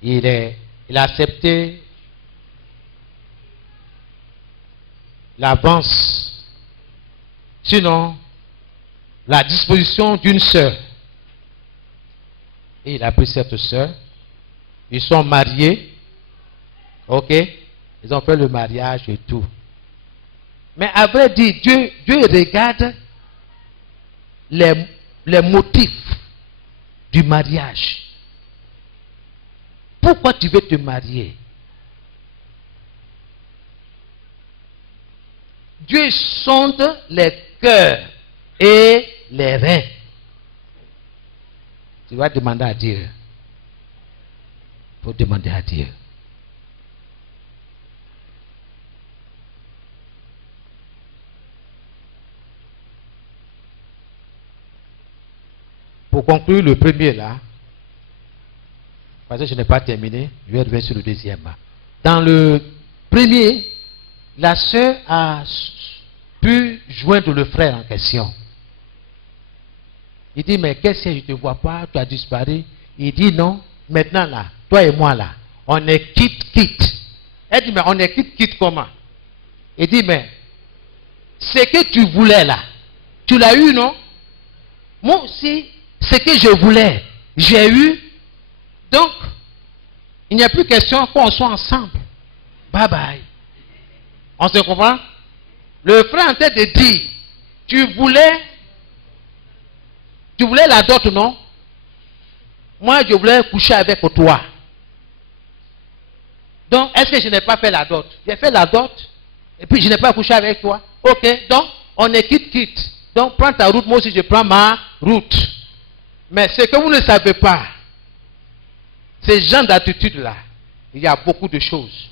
il a accepté l'avance, sinon la disposition d'une sœur. Et il a pris cette sœur. Ils sont mariés. Ok? Ils ont fait le mariage et tout. Mais à vrai dire, Dieu regarde les motifs du mariage. Pourquoi tu veux te marier? Dieu sonde les cœurs et les reins. Tu vas demander à Dieu. Il faut demander à Dieu. Pour conclure le premier là, parce que je n'ai pas terminé, je vais revenir sur le deuxième. Dans le premier, la sœur a pu joindre le frère en question. Il dit, mais qu'est-ce que je ne te vois pas, tu as disparu. Il dit, non, maintenant là, toi et moi là, on est quitte. Elle dit, mais on est quitte comment? Il dit, mais ce que tu voulais là, tu l'as eu, non? Moi aussi, ce que je voulais, j'ai eu. Donc, il n'y a plus question qu'on soit ensemble. Bye bye. On se comprend? Le frère en train de dire, tu voulais la dot, non? Moi, je voulais coucher avec toi. Donc, est-ce que je n'ai pas fait la dot? J'ai fait la dot, et puis je n'ai pas couché avec toi. Ok, donc, on est quitte. Donc, prends ta route, moi aussi je prends ma route. Mais ce que vous ne savez pas, ces gens d'attitude-là, il y a beaucoup de choses.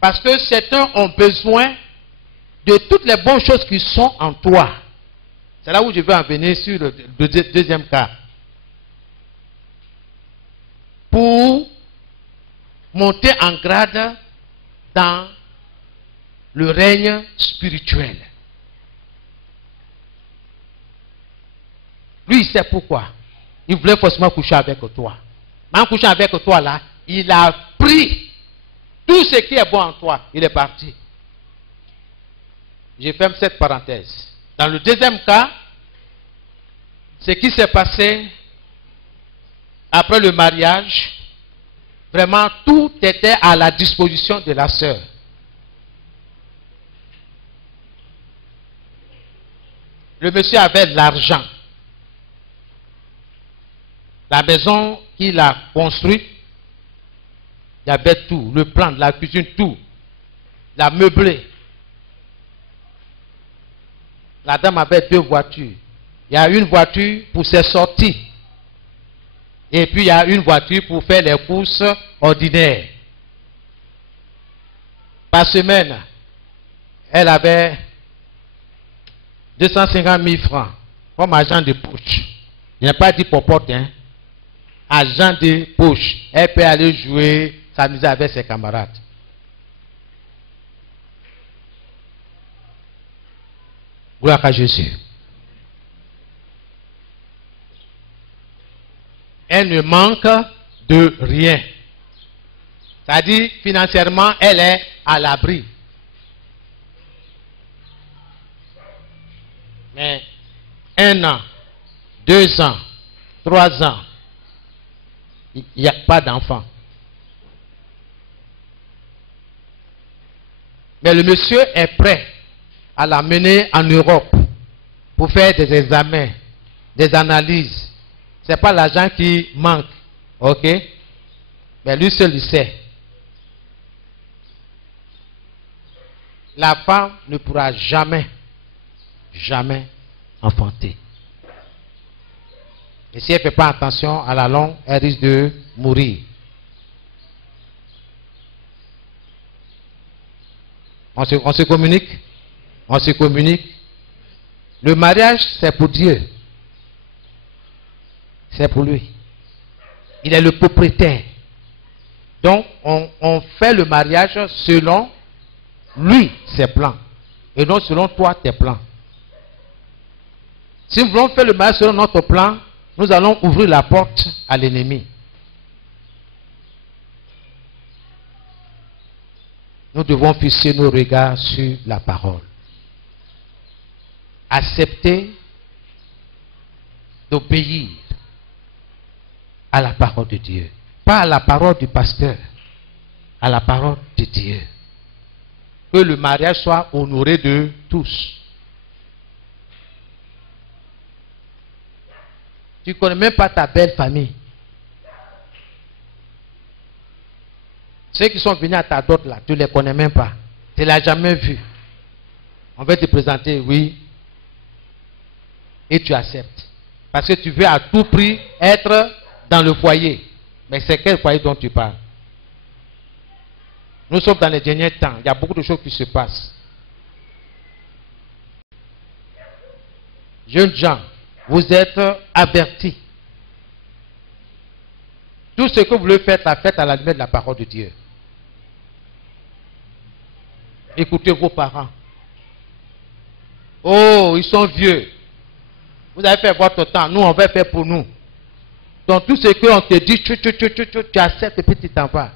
Parce que certains ont besoin de toutes les bonnes choses qui sont en toi. C'est là où je veux en venir sur le deuxième cas. Pour monter en grade dans le règne spirituel. Lui, il sait pourquoi. Il voulait forcément coucher avec toi. Mais en couchant avec toi, là, il a pris tout ce qui est bon en toi. Il est parti. Je ferme cette parenthèse. Dans le deuxième cas, ce qui s'est passé après le mariage, vraiment tout était à la disposition de la sœur. Le monsieur avait l'argent. La maison qu'il a construite, il y avait tout. Le plan de la cuisine, tout. La meublée. La dame avait 2 voitures. Il y a une voiture pour ses sorties. Et puis il y a une voiture pour faire les courses ordinaires. Par semaine, elle avait 250 000 francs comme agent de poche. Je n'ai pas dit popote, hein. Agent de poche. Elle peut aller jouer, s'amuser avec ses camarades. Gloire à Jésus. Elle ne manque de rien. C'est-à-dire, financièrement, elle est à l'abri. Mais 1 an, 2 ans, 3 ans, il n'y a pas d'enfant. Mais le monsieur est prêt à l'amener en Europe pour faire des examens, des analyses. Ce n'est pas l'argent qui manque. Ok? Mais lui seul il sait. La femme ne pourra jamais enfanter. Et si elle ne fait pas attention, à la longue, elle risque de mourir. On se communique? On se communique. Le mariage, c'est pour Dieu. C'est pour lui. Il est le propriétaire. Donc, on fait le mariage selon lui, ses plans. Et non selon toi, tes plans. Si nous voulons faire le mariage selon notre plan, nous allons ouvrir la porte à l'ennemi. Nous devons fixer nos regards sur la parole. Accepter d'obéir à la parole de Dieu. Pas à la parole du pasteur, à la parole de Dieu. Que le mariage soit honoré de tous. Tu ne connais même pas ta belle famille. Ceux qui sont venus à ta dot là, tu ne les connais même pas. Tu ne l'as jamais vu. On va te présenter, oui. Et tu acceptes. Parce que tu veux à tout prix être dans le foyer. Mais c'est quel foyer dont tu parles? Nous sommes dans les derniers temps. Il y a beaucoup de choses qui se passent. Jeunes gens, vous êtes avertis. Tout ce que vous voulez faire, faites à la lumière de la parole de Dieu. Écoutez vos parents. Oh, ils sont vieux. Vous avez fait votre temps. Nous, on va faire pour nous. Donc, tout ce qu'on te dit, tu acceptes et puis tu t'en vas.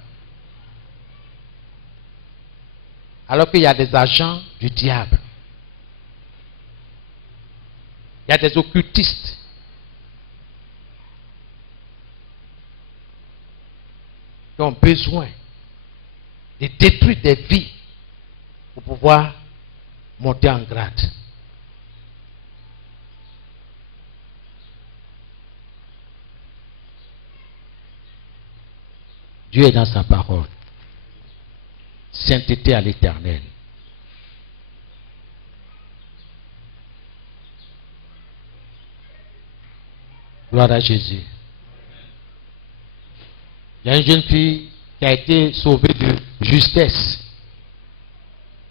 Alors qu'il y a des agents du diable. Il y a des occultistes. Qui ont besoin de détruire des vies pour pouvoir monter en grade. Dieu est dans sa parole. Sainteté à l'Éternel. Gloire à Jésus. Il y a une jeune fille qui a été sauvée de justesse.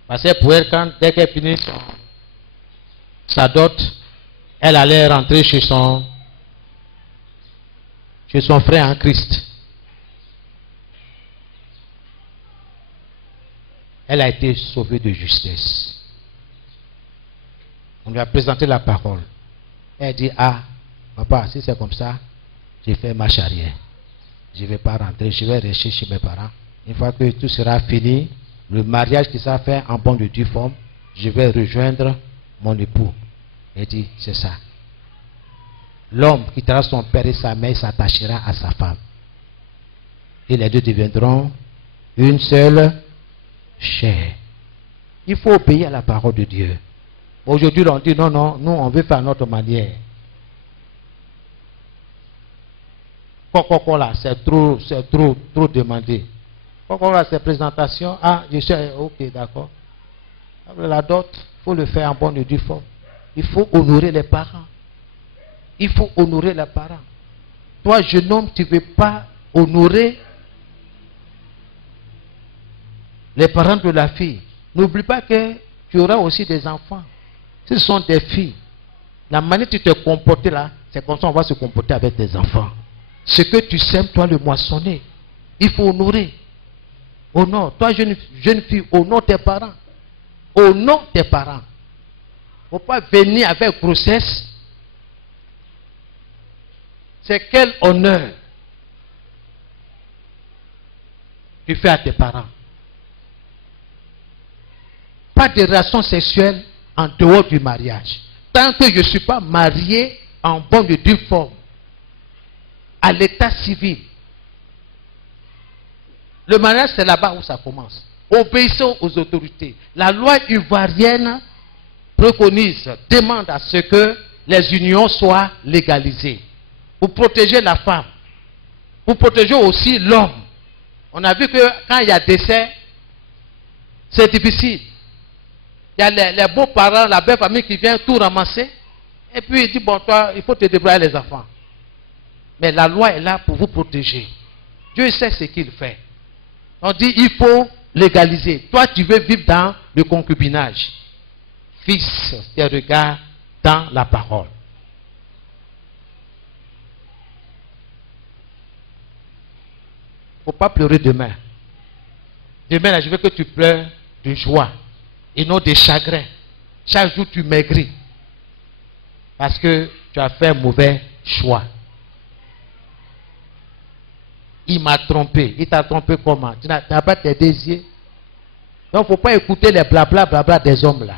Parce que pour elle, dès qu'elle finit sa dot, elle allait rentrer chez son frère en Christ. Elle a été sauvée de justesse. On lui a présenté la parole. Elle dit, ah, papa, si c'est comme ça, j'ai fait marche arrière. Je ne vais pas rentrer, je vais rester chez mes parents. Une fois que tout sera fini, le mariage qui sera fait en bonne et due forme, je vais rejoindre mon époux. Elle dit, c'est ça. L'homme quittera son père et sa mère s'attachera à sa femme. Et les deux deviendront une seule chair. Il faut obéir à la parole de Dieu. Aujourd'hui, on dit non, non, nous on veut faire notre manière. Là, c'est trop demandé. Là, c'est présentation. Ah, je suis ok, d'accord. La dot, il faut le faire en bonne et due forme. Il faut honorer les parents. Il faut honorer les parents. Toi, jeune homme, tu ne veux pas honorer les parents de la fille. N'oublie pas que tu auras aussi des enfants. Ce sont des filles. La manière dont tu te comportes là, c'est comme ça qu'on va se comporter avec tes enfants. Ce que tu sèmes, toi le moissonner. Il faut honorer. Honore. Toi, jeune fille, honore tes parents. Honore tes parents. Il ne faut pas venir avec grossesse. C'est quel honneur tu fais à tes parents. Pas de relations sexuelles en dehors du mariage. Tant que je ne suis pas marié en bonne et due forme, à l'état civil. Le mariage, c'est là-bas où ça commence. Obéissons aux autorités. La loi ivoirienne préconise, demande à ce que les unions soient légalisées. Pour protéger la femme. Pour protéger aussi l'homme. On a vu que quand il y a décès, c'est difficile. Il y a les beaux-parents, la belle famille qui vient tout ramasser. Et puis il dit, bon, toi, il faut te débrouiller les enfants. Mais la loi est là pour vous protéger. Dieu sait ce qu'il fait. On dit, il faut légaliser. Toi, tu veux vivre dans le concubinage. Fixe tes regards dans la parole. Il ne faut pas pleurer demain. Demain, là, je veux que tu pleures de joie et non de chagrin. Chaque jour, tu maigris. Parce que tu as fait un mauvais choix. Il m'a trompé. Il t'a trompé comment? Tu n'as pas tes désirs. Donc, il ne faut pas écouter les blabla des hommes là.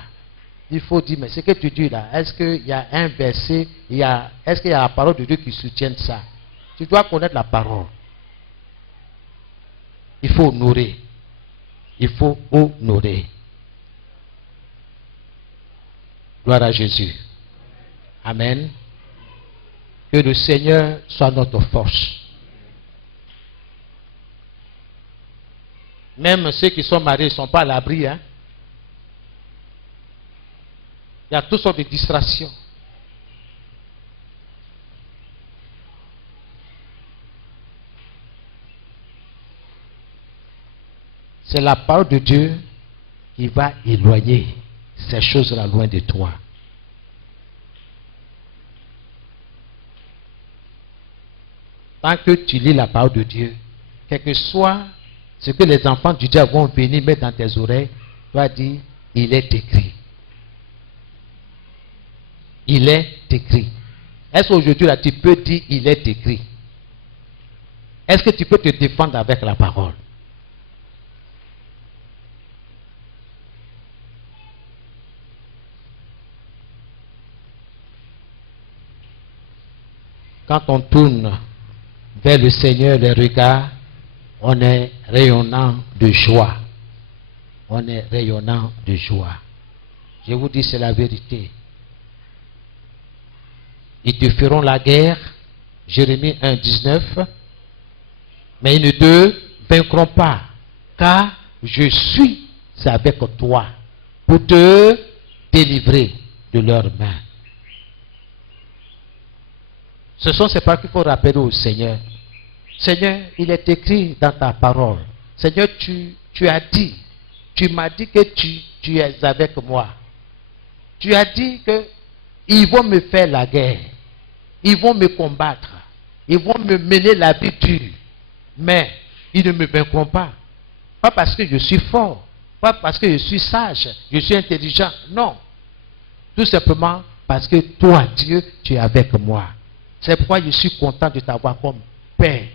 Il faut dire, mais ce que tu dis là, est-ce qu'il y a un verset, est-ce qu'il y a la parole de Dieu qui soutient ça? Tu dois connaître la parole. Il faut honorer. Il faut honorer. Gloire à Jésus. Amen. Que le Seigneur soit notre force. Même ceux qui sont mariés ne sont pas à l'abri. Hein? Il y a toutes sortes de distractions. C'est la parole de Dieu qui va éloigner ces choses-là loin de toi. Tant que tu lis la parole de Dieu, quel que soit ce que les enfants du diable vont venir mettre dans tes oreilles, tu vas dire, il est écrit. Il est écrit. Est-ce qu'aujourd'hui, là, tu peux dire, il est écrit? Est-ce que tu peux te défendre avec la parole? Quand on tourne vers le Seigneur les regards, on est rayonnant de joie. On est rayonnant de joie. Je vous dis, c'est la vérité. Ils te feront la guerre, Jérémie 1, 19, mais ils ne te vaincront pas, car je suis avec toi pour te délivrer de leurs mains. Ce sont ces paroles qu'il faut rappeler au Seigneur. Seigneur, il est écrit dans ta parole. Seigneur, tu as dit, tu m'as dit que tu es avec moi. Tu as dit que ils vont me faire la guerre. Ils vont me combattre. Ils vont me mener la vie dure. Mais ils ne me vaincront pas. Pas parce que je suis fort. Pas parce que je suis sage. Je suis intelligent. Non. Tout simplement parce que toi, Dieu, tu es avec moi. C'est pourquoi je suis content de t'avoir comme Père,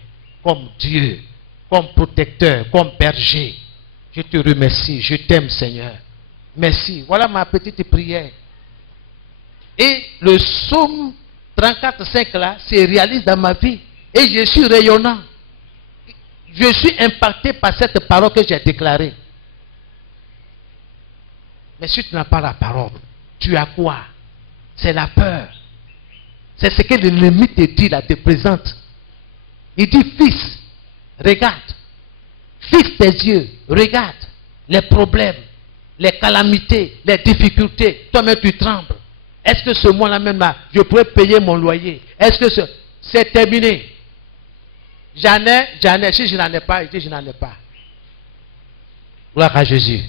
comme Dieu, comme protecteur, comme berger. Je te remercie. Je t'aime, Seigneur. Merci. Voilà ma petite prière. Et le psaume 34,5 là se réalise dans ma vie. Et je suis rayonnant. Je suis impacté par cette parole que j'ai déclarée. Mais si tu n'as pas la parole, tu as quoi? C'est la peur. C'est ce que l'ennemi te dit là, te présente. Il dit, fils, regarde. Fixe tes yeux, regarde les problèmes, les calamités, les difficultés. Toi-même, tu trembles. Est-ce que ce mois-là même là, je pourrais payer mon loyer? Est-ce que c'est terminé? J'en ai, si je n'en ai pas, je dis je n'en ai pas. Gloire à Jésus.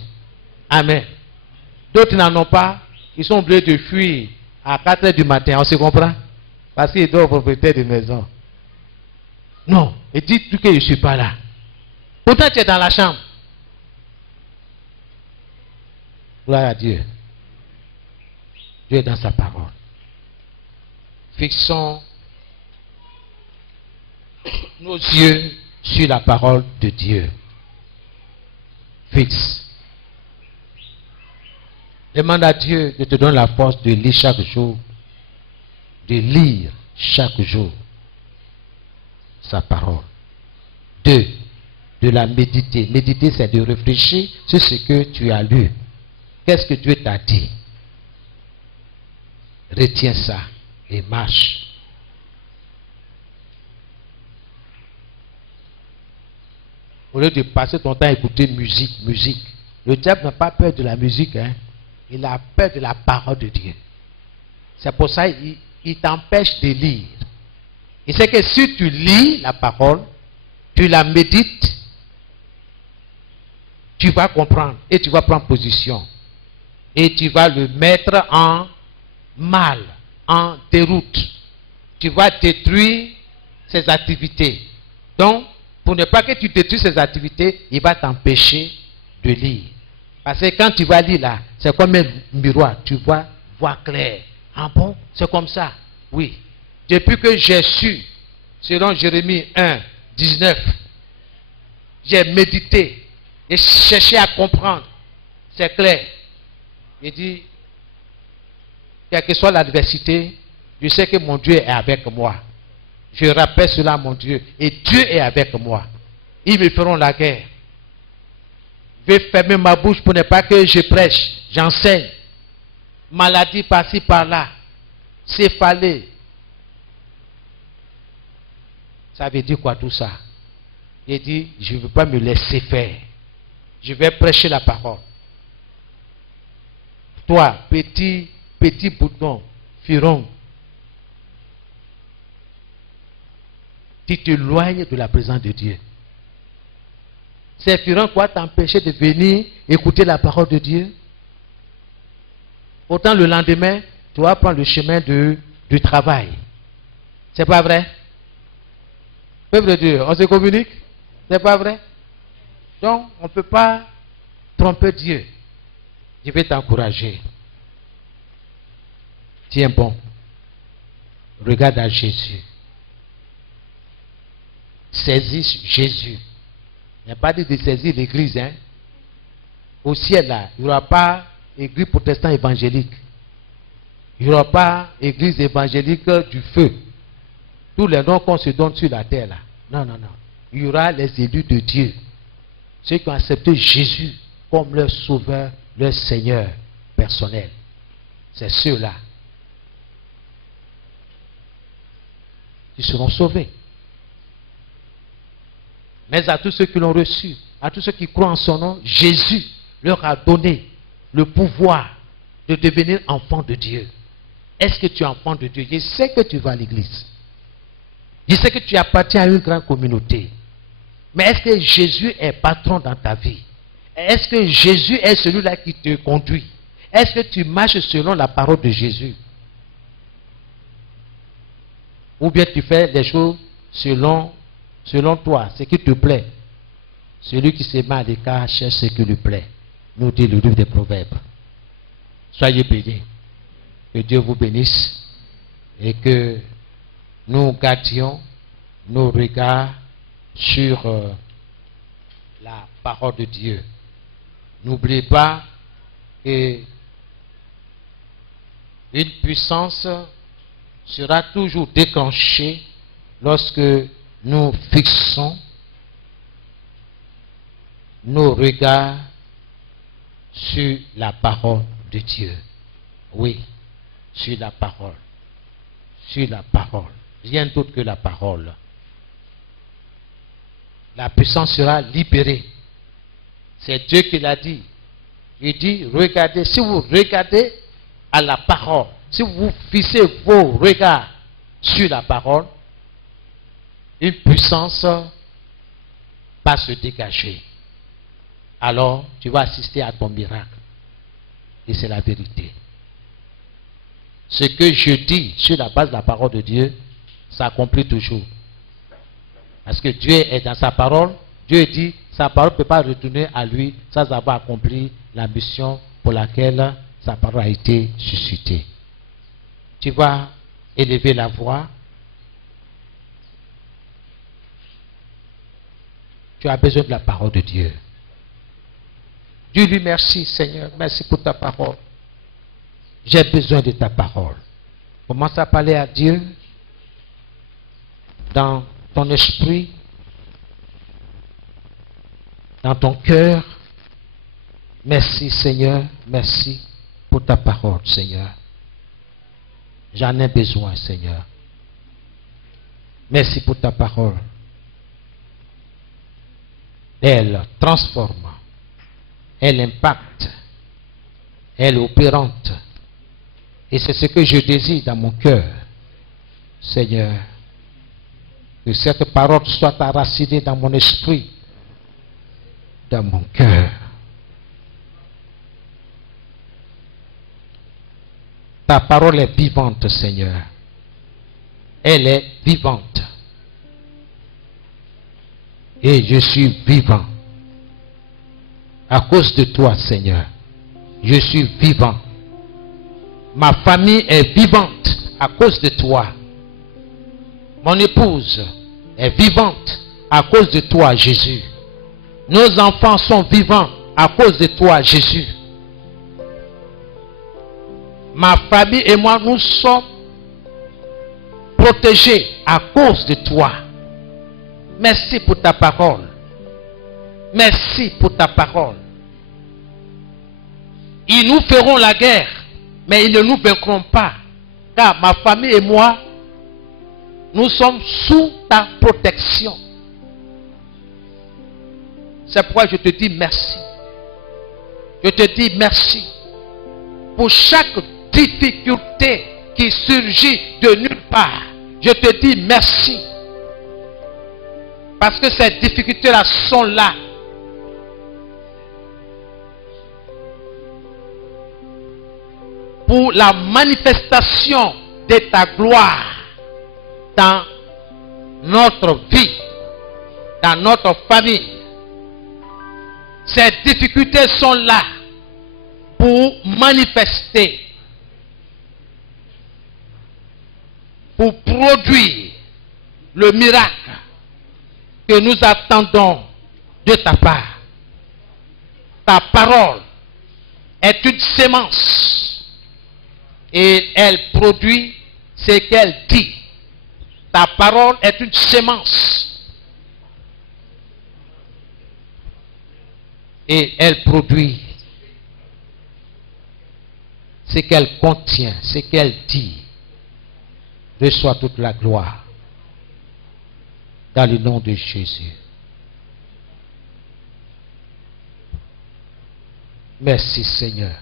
Amen. D'autres n'en ont pas, ils sont obligés de fuir à 4 h du matin, on se comprend? Parce qu'ils doivent propriétaire de maison. Non, et dites-lui que je ne suis pas là. Pourtant tu es dans la chambre. Gloire à Dieu. Dieu est dans sa parole. Fixons nos yeux sur la parole de Dieu. Fixe. Demande à Dieu de te donner la force de lire chaque jour. De lire chaque jour sa parole. 2. De la méditer. Méditer, c'est de réfléchir sur ce que tu as lu. Qu'est-ce que Dieu t'a dit? Retiens ça et marche. Au lieu de passer ton temps à écouter musique. Le diable n'a pas peur de la musique, hein? Il a peur de la parole de Dieu. C'est pour ça qu'il t'empêche de lire. Il sait que si tu lis la parole, tu la médites, tu vas comprendre et tu vas prendre position. Et tu vas le mettre en mal, en déroute. Tu vas détruire ses activités. Donc, pour ne pas que tu détruises ses activités, il va t'empêcher de lire. Parce que quand tu vas lire là, c'est comme un miroir, tu vas voir clair. Ah bon? C'est comme ça? Oui. Depuis que j'ai su, selon Jérémie 1, 19, j'ai médité et cherché à comprendre. C'est clair. Il dit, quelle que soit l'adversité, je sais que mon Dieu est avec moi. Je rappelle cela à mon Dieu. Et Dieu est avec moi. Ils me feront la guerre. Je vais fermer ma bouche pour ne pas que je prêche. J'enseigne. Maladie par-ci, par-là. Céphalée. Ça veut dire quoi tout ça? Il dit, je ne veux pas me laisser faire. Je vais prêcher la parole. Toi, petit bouton, firon, tu t'éloignes de la présence de Dieu. Ces firons quoi t'empêcher de venir écouter la parole de Dieu? Autant le lendemain, tu vas prendre le chemin du travail. C'est pas vrai? Peuple de Dieu, on se communique? C'est pas vrai? Donc, on ne peut pas tromper Dieu. Je vais t'encourager. Tiens bon. Regarde à Jésus. Saisis Jésus. Il n'y a pas dit de saisir l'église. Hein? Au ciel, là, il n'y aura pas église protestante évangélique. Il n'y aura pas église évangélique du feu. Tous les noms qu'on se donne sur la terre, là. Non, non, non. Il y aura les élus de Dieu. Ceux qui ont accepté Jésus comme leur sauveur, leur Seigneur personnel. C'est ceux-là qui seront sauvés. Mais à tous ceux qui l'ont reçu, à tous ceux qui croient en son nom, Jésus leur a donné le pouvoir de devenir enfant de Dieu. Est-ce que tu es enfant de Dieu? Je sais que tu vas à l'église. Je sais que tu appartiens à une grande communauté. Mais est-ce que Jésus est patron dans ta vie? Est-ce que Jésus est celui-là qui te conduit? Est-ce que tu marches selon la parole de Jésus? Ou bien tu fais des choses selon toi, ce qui te plaît? Celui qui se met à l'écart cherche ce qui lui plaît, nous dit le livre des Proverbes. Soyez bénis. Que Dieu vous bénisse et que nous gardions nos regards sur la parole de Dieu. N'oubliez pas que une puissance sera toujours déclenchée lorsque nous fixons nos regards sur la parole de Dieu. Oui, sur la parole. Sur la parole. Rien d'autre que la parole. La puissance sera libérée. C'est Dieu qui l'a dit. Il dit, regardez, si vous regardez à la parole, si vous fixez vos regards sur la parole, une puissance va se dégager. Alors, tu vas assister à ton miracle. Et c'est la vérité. Ce que je dis sur la base de la parole de Dieu, s'accomplit toujours. Parce que Dieu est dans sa parole. Dieu dit, sa parole ne peut pas retourner à lui sans avoir accompli la mission pour laquelle sa parole a été suscitée. Tu vas élever la voix. Tu as besoin de la parole de Dieu. Dis-lui merci Seigneur, merci pour ta parole. J'ai besoin de ta parole. Commence à parler à Dieu dans ton esprit, dans ton cœur. Merci Seigneur, merci pour ta parole Seigneur. J'en ai besoin Seigneur. Merci pour ta parole. Elle transforme, elle impacte, elle est opérante. Et c'est ce que je désire dans mon cœur, Seigneur. Que cette parole soit enracinée dans mon esprit, dans mon cœur. Ta parole est vivante, Seigneur. Elle est vivante. Et je suis vivant. À cause de toi, Seigneur. Je suis vivant. Ma famille est vivante à cause de toi. Mon épouse est vivante à cause de toi, Jésus. Nos enfants sont vivants à cause de toi, Jésus. Ma famille et moi, nous sommes protégés à cause de toi. Merci pour ta parole. Merci pour ta parole. Ils nous feront la guerre, mais ils ne nous vaincront pas. Car ma famille et moi, nous sommes sous ta protection. C'est pourquoi je te dis merci. Je te dis merci pour chaque difficulté qui surgit de nulle part. Je te dis merci. Parce que ces difficultés-là sont là. Pour la manifestation de ta gloire dans notre vie, dans notre famille. Ces difficultés sont là pour manifester, pour produire le miracle que nous attendons de ta part. Ta parole est une sémence et elle produit ce qu'elle dit. Ta parole est une sémence et elle produit ce qu'elle contient, ce qu'elle dit. Reçois toute la gloire dans le nom de Jésus. Merci Seigneur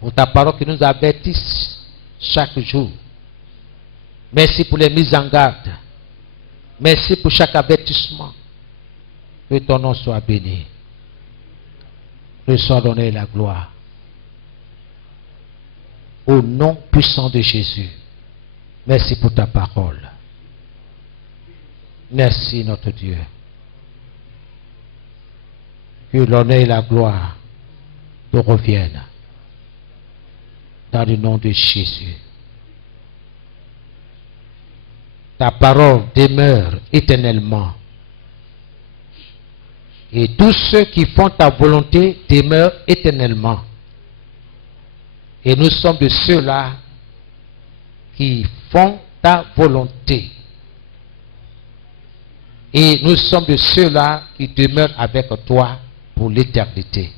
pour ta parole qui nous avertisse chaque jour Merci pour les mises en garde. Merci pour chaque avertissement. Que ton nom soit béni. Reçois l'honneur et la gloire. Au nom puissant de Jésus. Merci pour ta parole. Merci notre Dieu. Que l'honneur et la gloire te reviennent. Dans le nom de Jésus. Ta parole demeure éternellement. Et tous ceux qui font ta volonté demeurent éternellement. Et nous sommes de ceux-là qui font ta volonté. Et nous sommes de ceux-là qui demeurent avec toi pour l'éternité.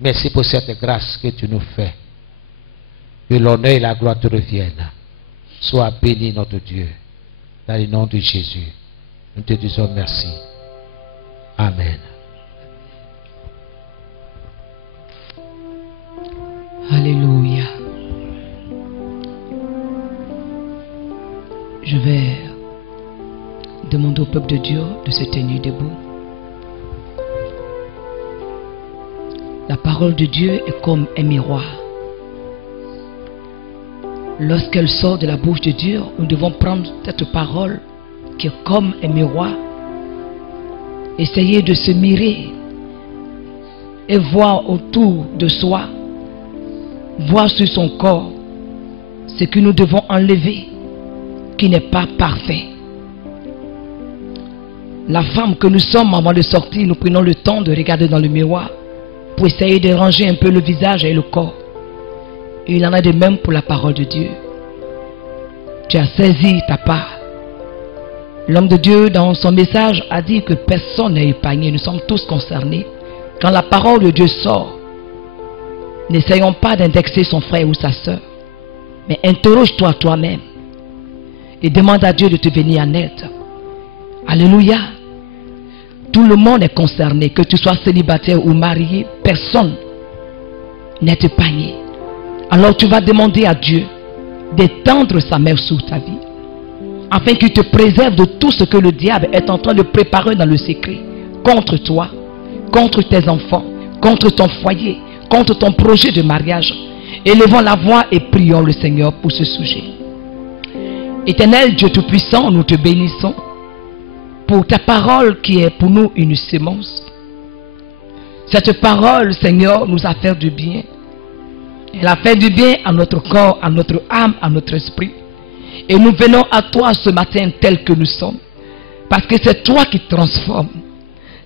Merci pour cette grâce que tu nous fais. Que l'honneur et la gloire te reviennent. Sois béni notre Dieu. Dans le nom de Jésus. Nous te disons merci. Amen. Alléluia. Je vais demander au peuple de Dieu de se tenir debout. La parole de Dieu est comme un miroir. Lorsqu'elle sort de la bouche de Dieu, nous devons prendre cette parole qui est comme un miroir. Essayer de se mirer et voir autour de soi, voir sur son corps ce que nous devons enlever qui n'est pas parfait. La femme que nous sommes avant de sortir, nous prenons le temps de regarder dans le miroir pour essayer de ranger un peu le visage et le corps. Et il en a de même pour la parole de Dieu. Tu as saisi ta part. L'homme de Dieu, dans son message, a dit que personne n'est épargné. Nous sommes tous concernés. Quand la parole de Dieu sort, n'essayons pas d'indexer son frère ou sa soeur, mais interroge-toi toi-même et demande à Dieu de te venir en aide. Alléluia. Tout le monde est concerné, que tu sois célibataire ou marié, personne n'est épargné. Alors tu vas demander à Dieu d'étendre sa main sur ta vie, afin qu'il te préserve de tout ce que le diable est en train de préparer dans le secret, contre toi, contre tes enfants, contre ton foyer, contre ton projet de mariage. Élevons la voix et prions le Seigneur pour ce sujet. Éternel Dieu Tout-Puissant, nous te bénissons pour ta parole qui est pour nous une sémence. Cette parole, Seigneur, nous a fait du bien. Elle a fait du bien à notre corps, à notre âme, à notre esprit. Et nous venons à toi ce matin tel que nous sommes. Parce que c'est toi qui transformes.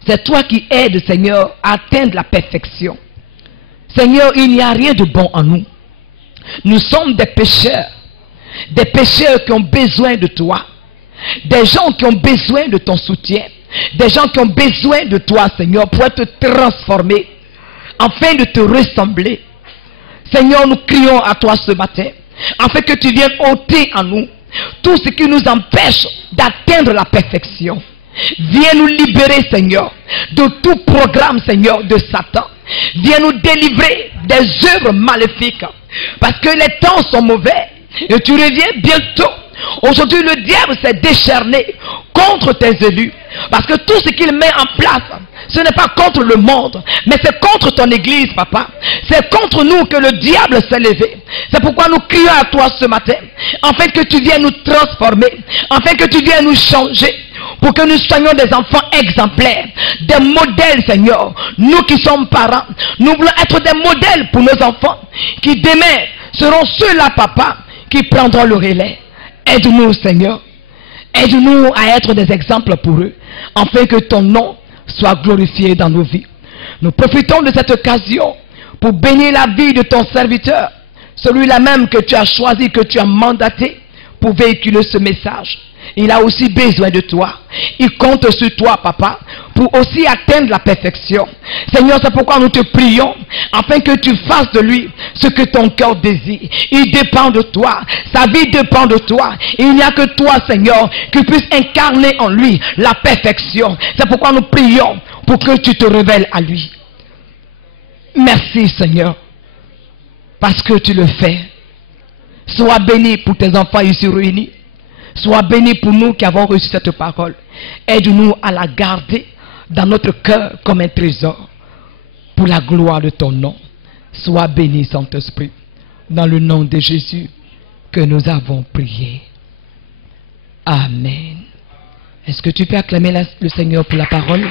C'est toi qui aides, Seigneur, à atteindre la perfection. Seigneur, il n'y a rien de bon en nous. Nous sommes des pécheurs. Des pécheurs qui ont besoin de toi. Des gens qui ont besoin de ton soutien. Des gens qui ont besoin de toi, Seigneur, pour être transformés, afin de te ressembler. Seigneur, nous crions à toi ce matin, afin que tu viennes ôter en nous tout ce qui nous empêche d'atteindre la perfection. Viens nous libérer, Seigneur, de tout programme, Seigneur, de Satan. Viens nous délivrer des œuvres maléfiques. Parce que les temps sont mauvais et tu reviens bientôt. Aujourd'hui, le diable s'est décharné contre tes élus. Parce que tout ce qu'il met en place, ce n'est pas contre le monde, mais c'est contre ton église, papa. C'est contre nous que le diable s'est levé. C'est pourquoi nous crions à toi ce matin, afin que tu viennes nous transformer, afin que tu viennes nous changer, pour que nous soyons des enfants exemplaires, des modèles, Seigneur. Nous qui sommes parents, nous voulons être des modèles pour nos enfants, qui demain seront ceux-là, papa, qui prendront le relais. Aide-nous, Seigneur. Aide-nous à être des exemples pour eux, afin que ton nom soit glorifié dans nos vies. Nous profitons de cette occasion pour bénir la vie de ton serviteur, celui-là même que tu as choisi, que tu as mandaté pour véhiculer ce message. Il a aussi besoin de toi. Il compte sur toi, papa, pour aussi atteindre la perfection. Seigneur, c'est pourquoi nous te prions, afin que tu fasses de lui ce que ton cœur désire. Il dépend de toi. Sa vie dépend de toi. Il n'y a que toi, Seigneur, qui puisse incarner en lui la perfection. C'est pourquoi nous prions pour que tu te révèles à lui. Merci, Seigneur, parce que tu le fais. Sois béni pour tes enfants ici réunis. Sois béni pour nous qui avons reçu cette parole. Aide-nous à la garder dans notre cœur comme un trésor pour la gloire de ton nom. Sois béni, Saint-Esprit, dans le nom de Jésus que nous avons prié. Amen. Est-ce que tu peux acclamer le Seigneur pour la parole?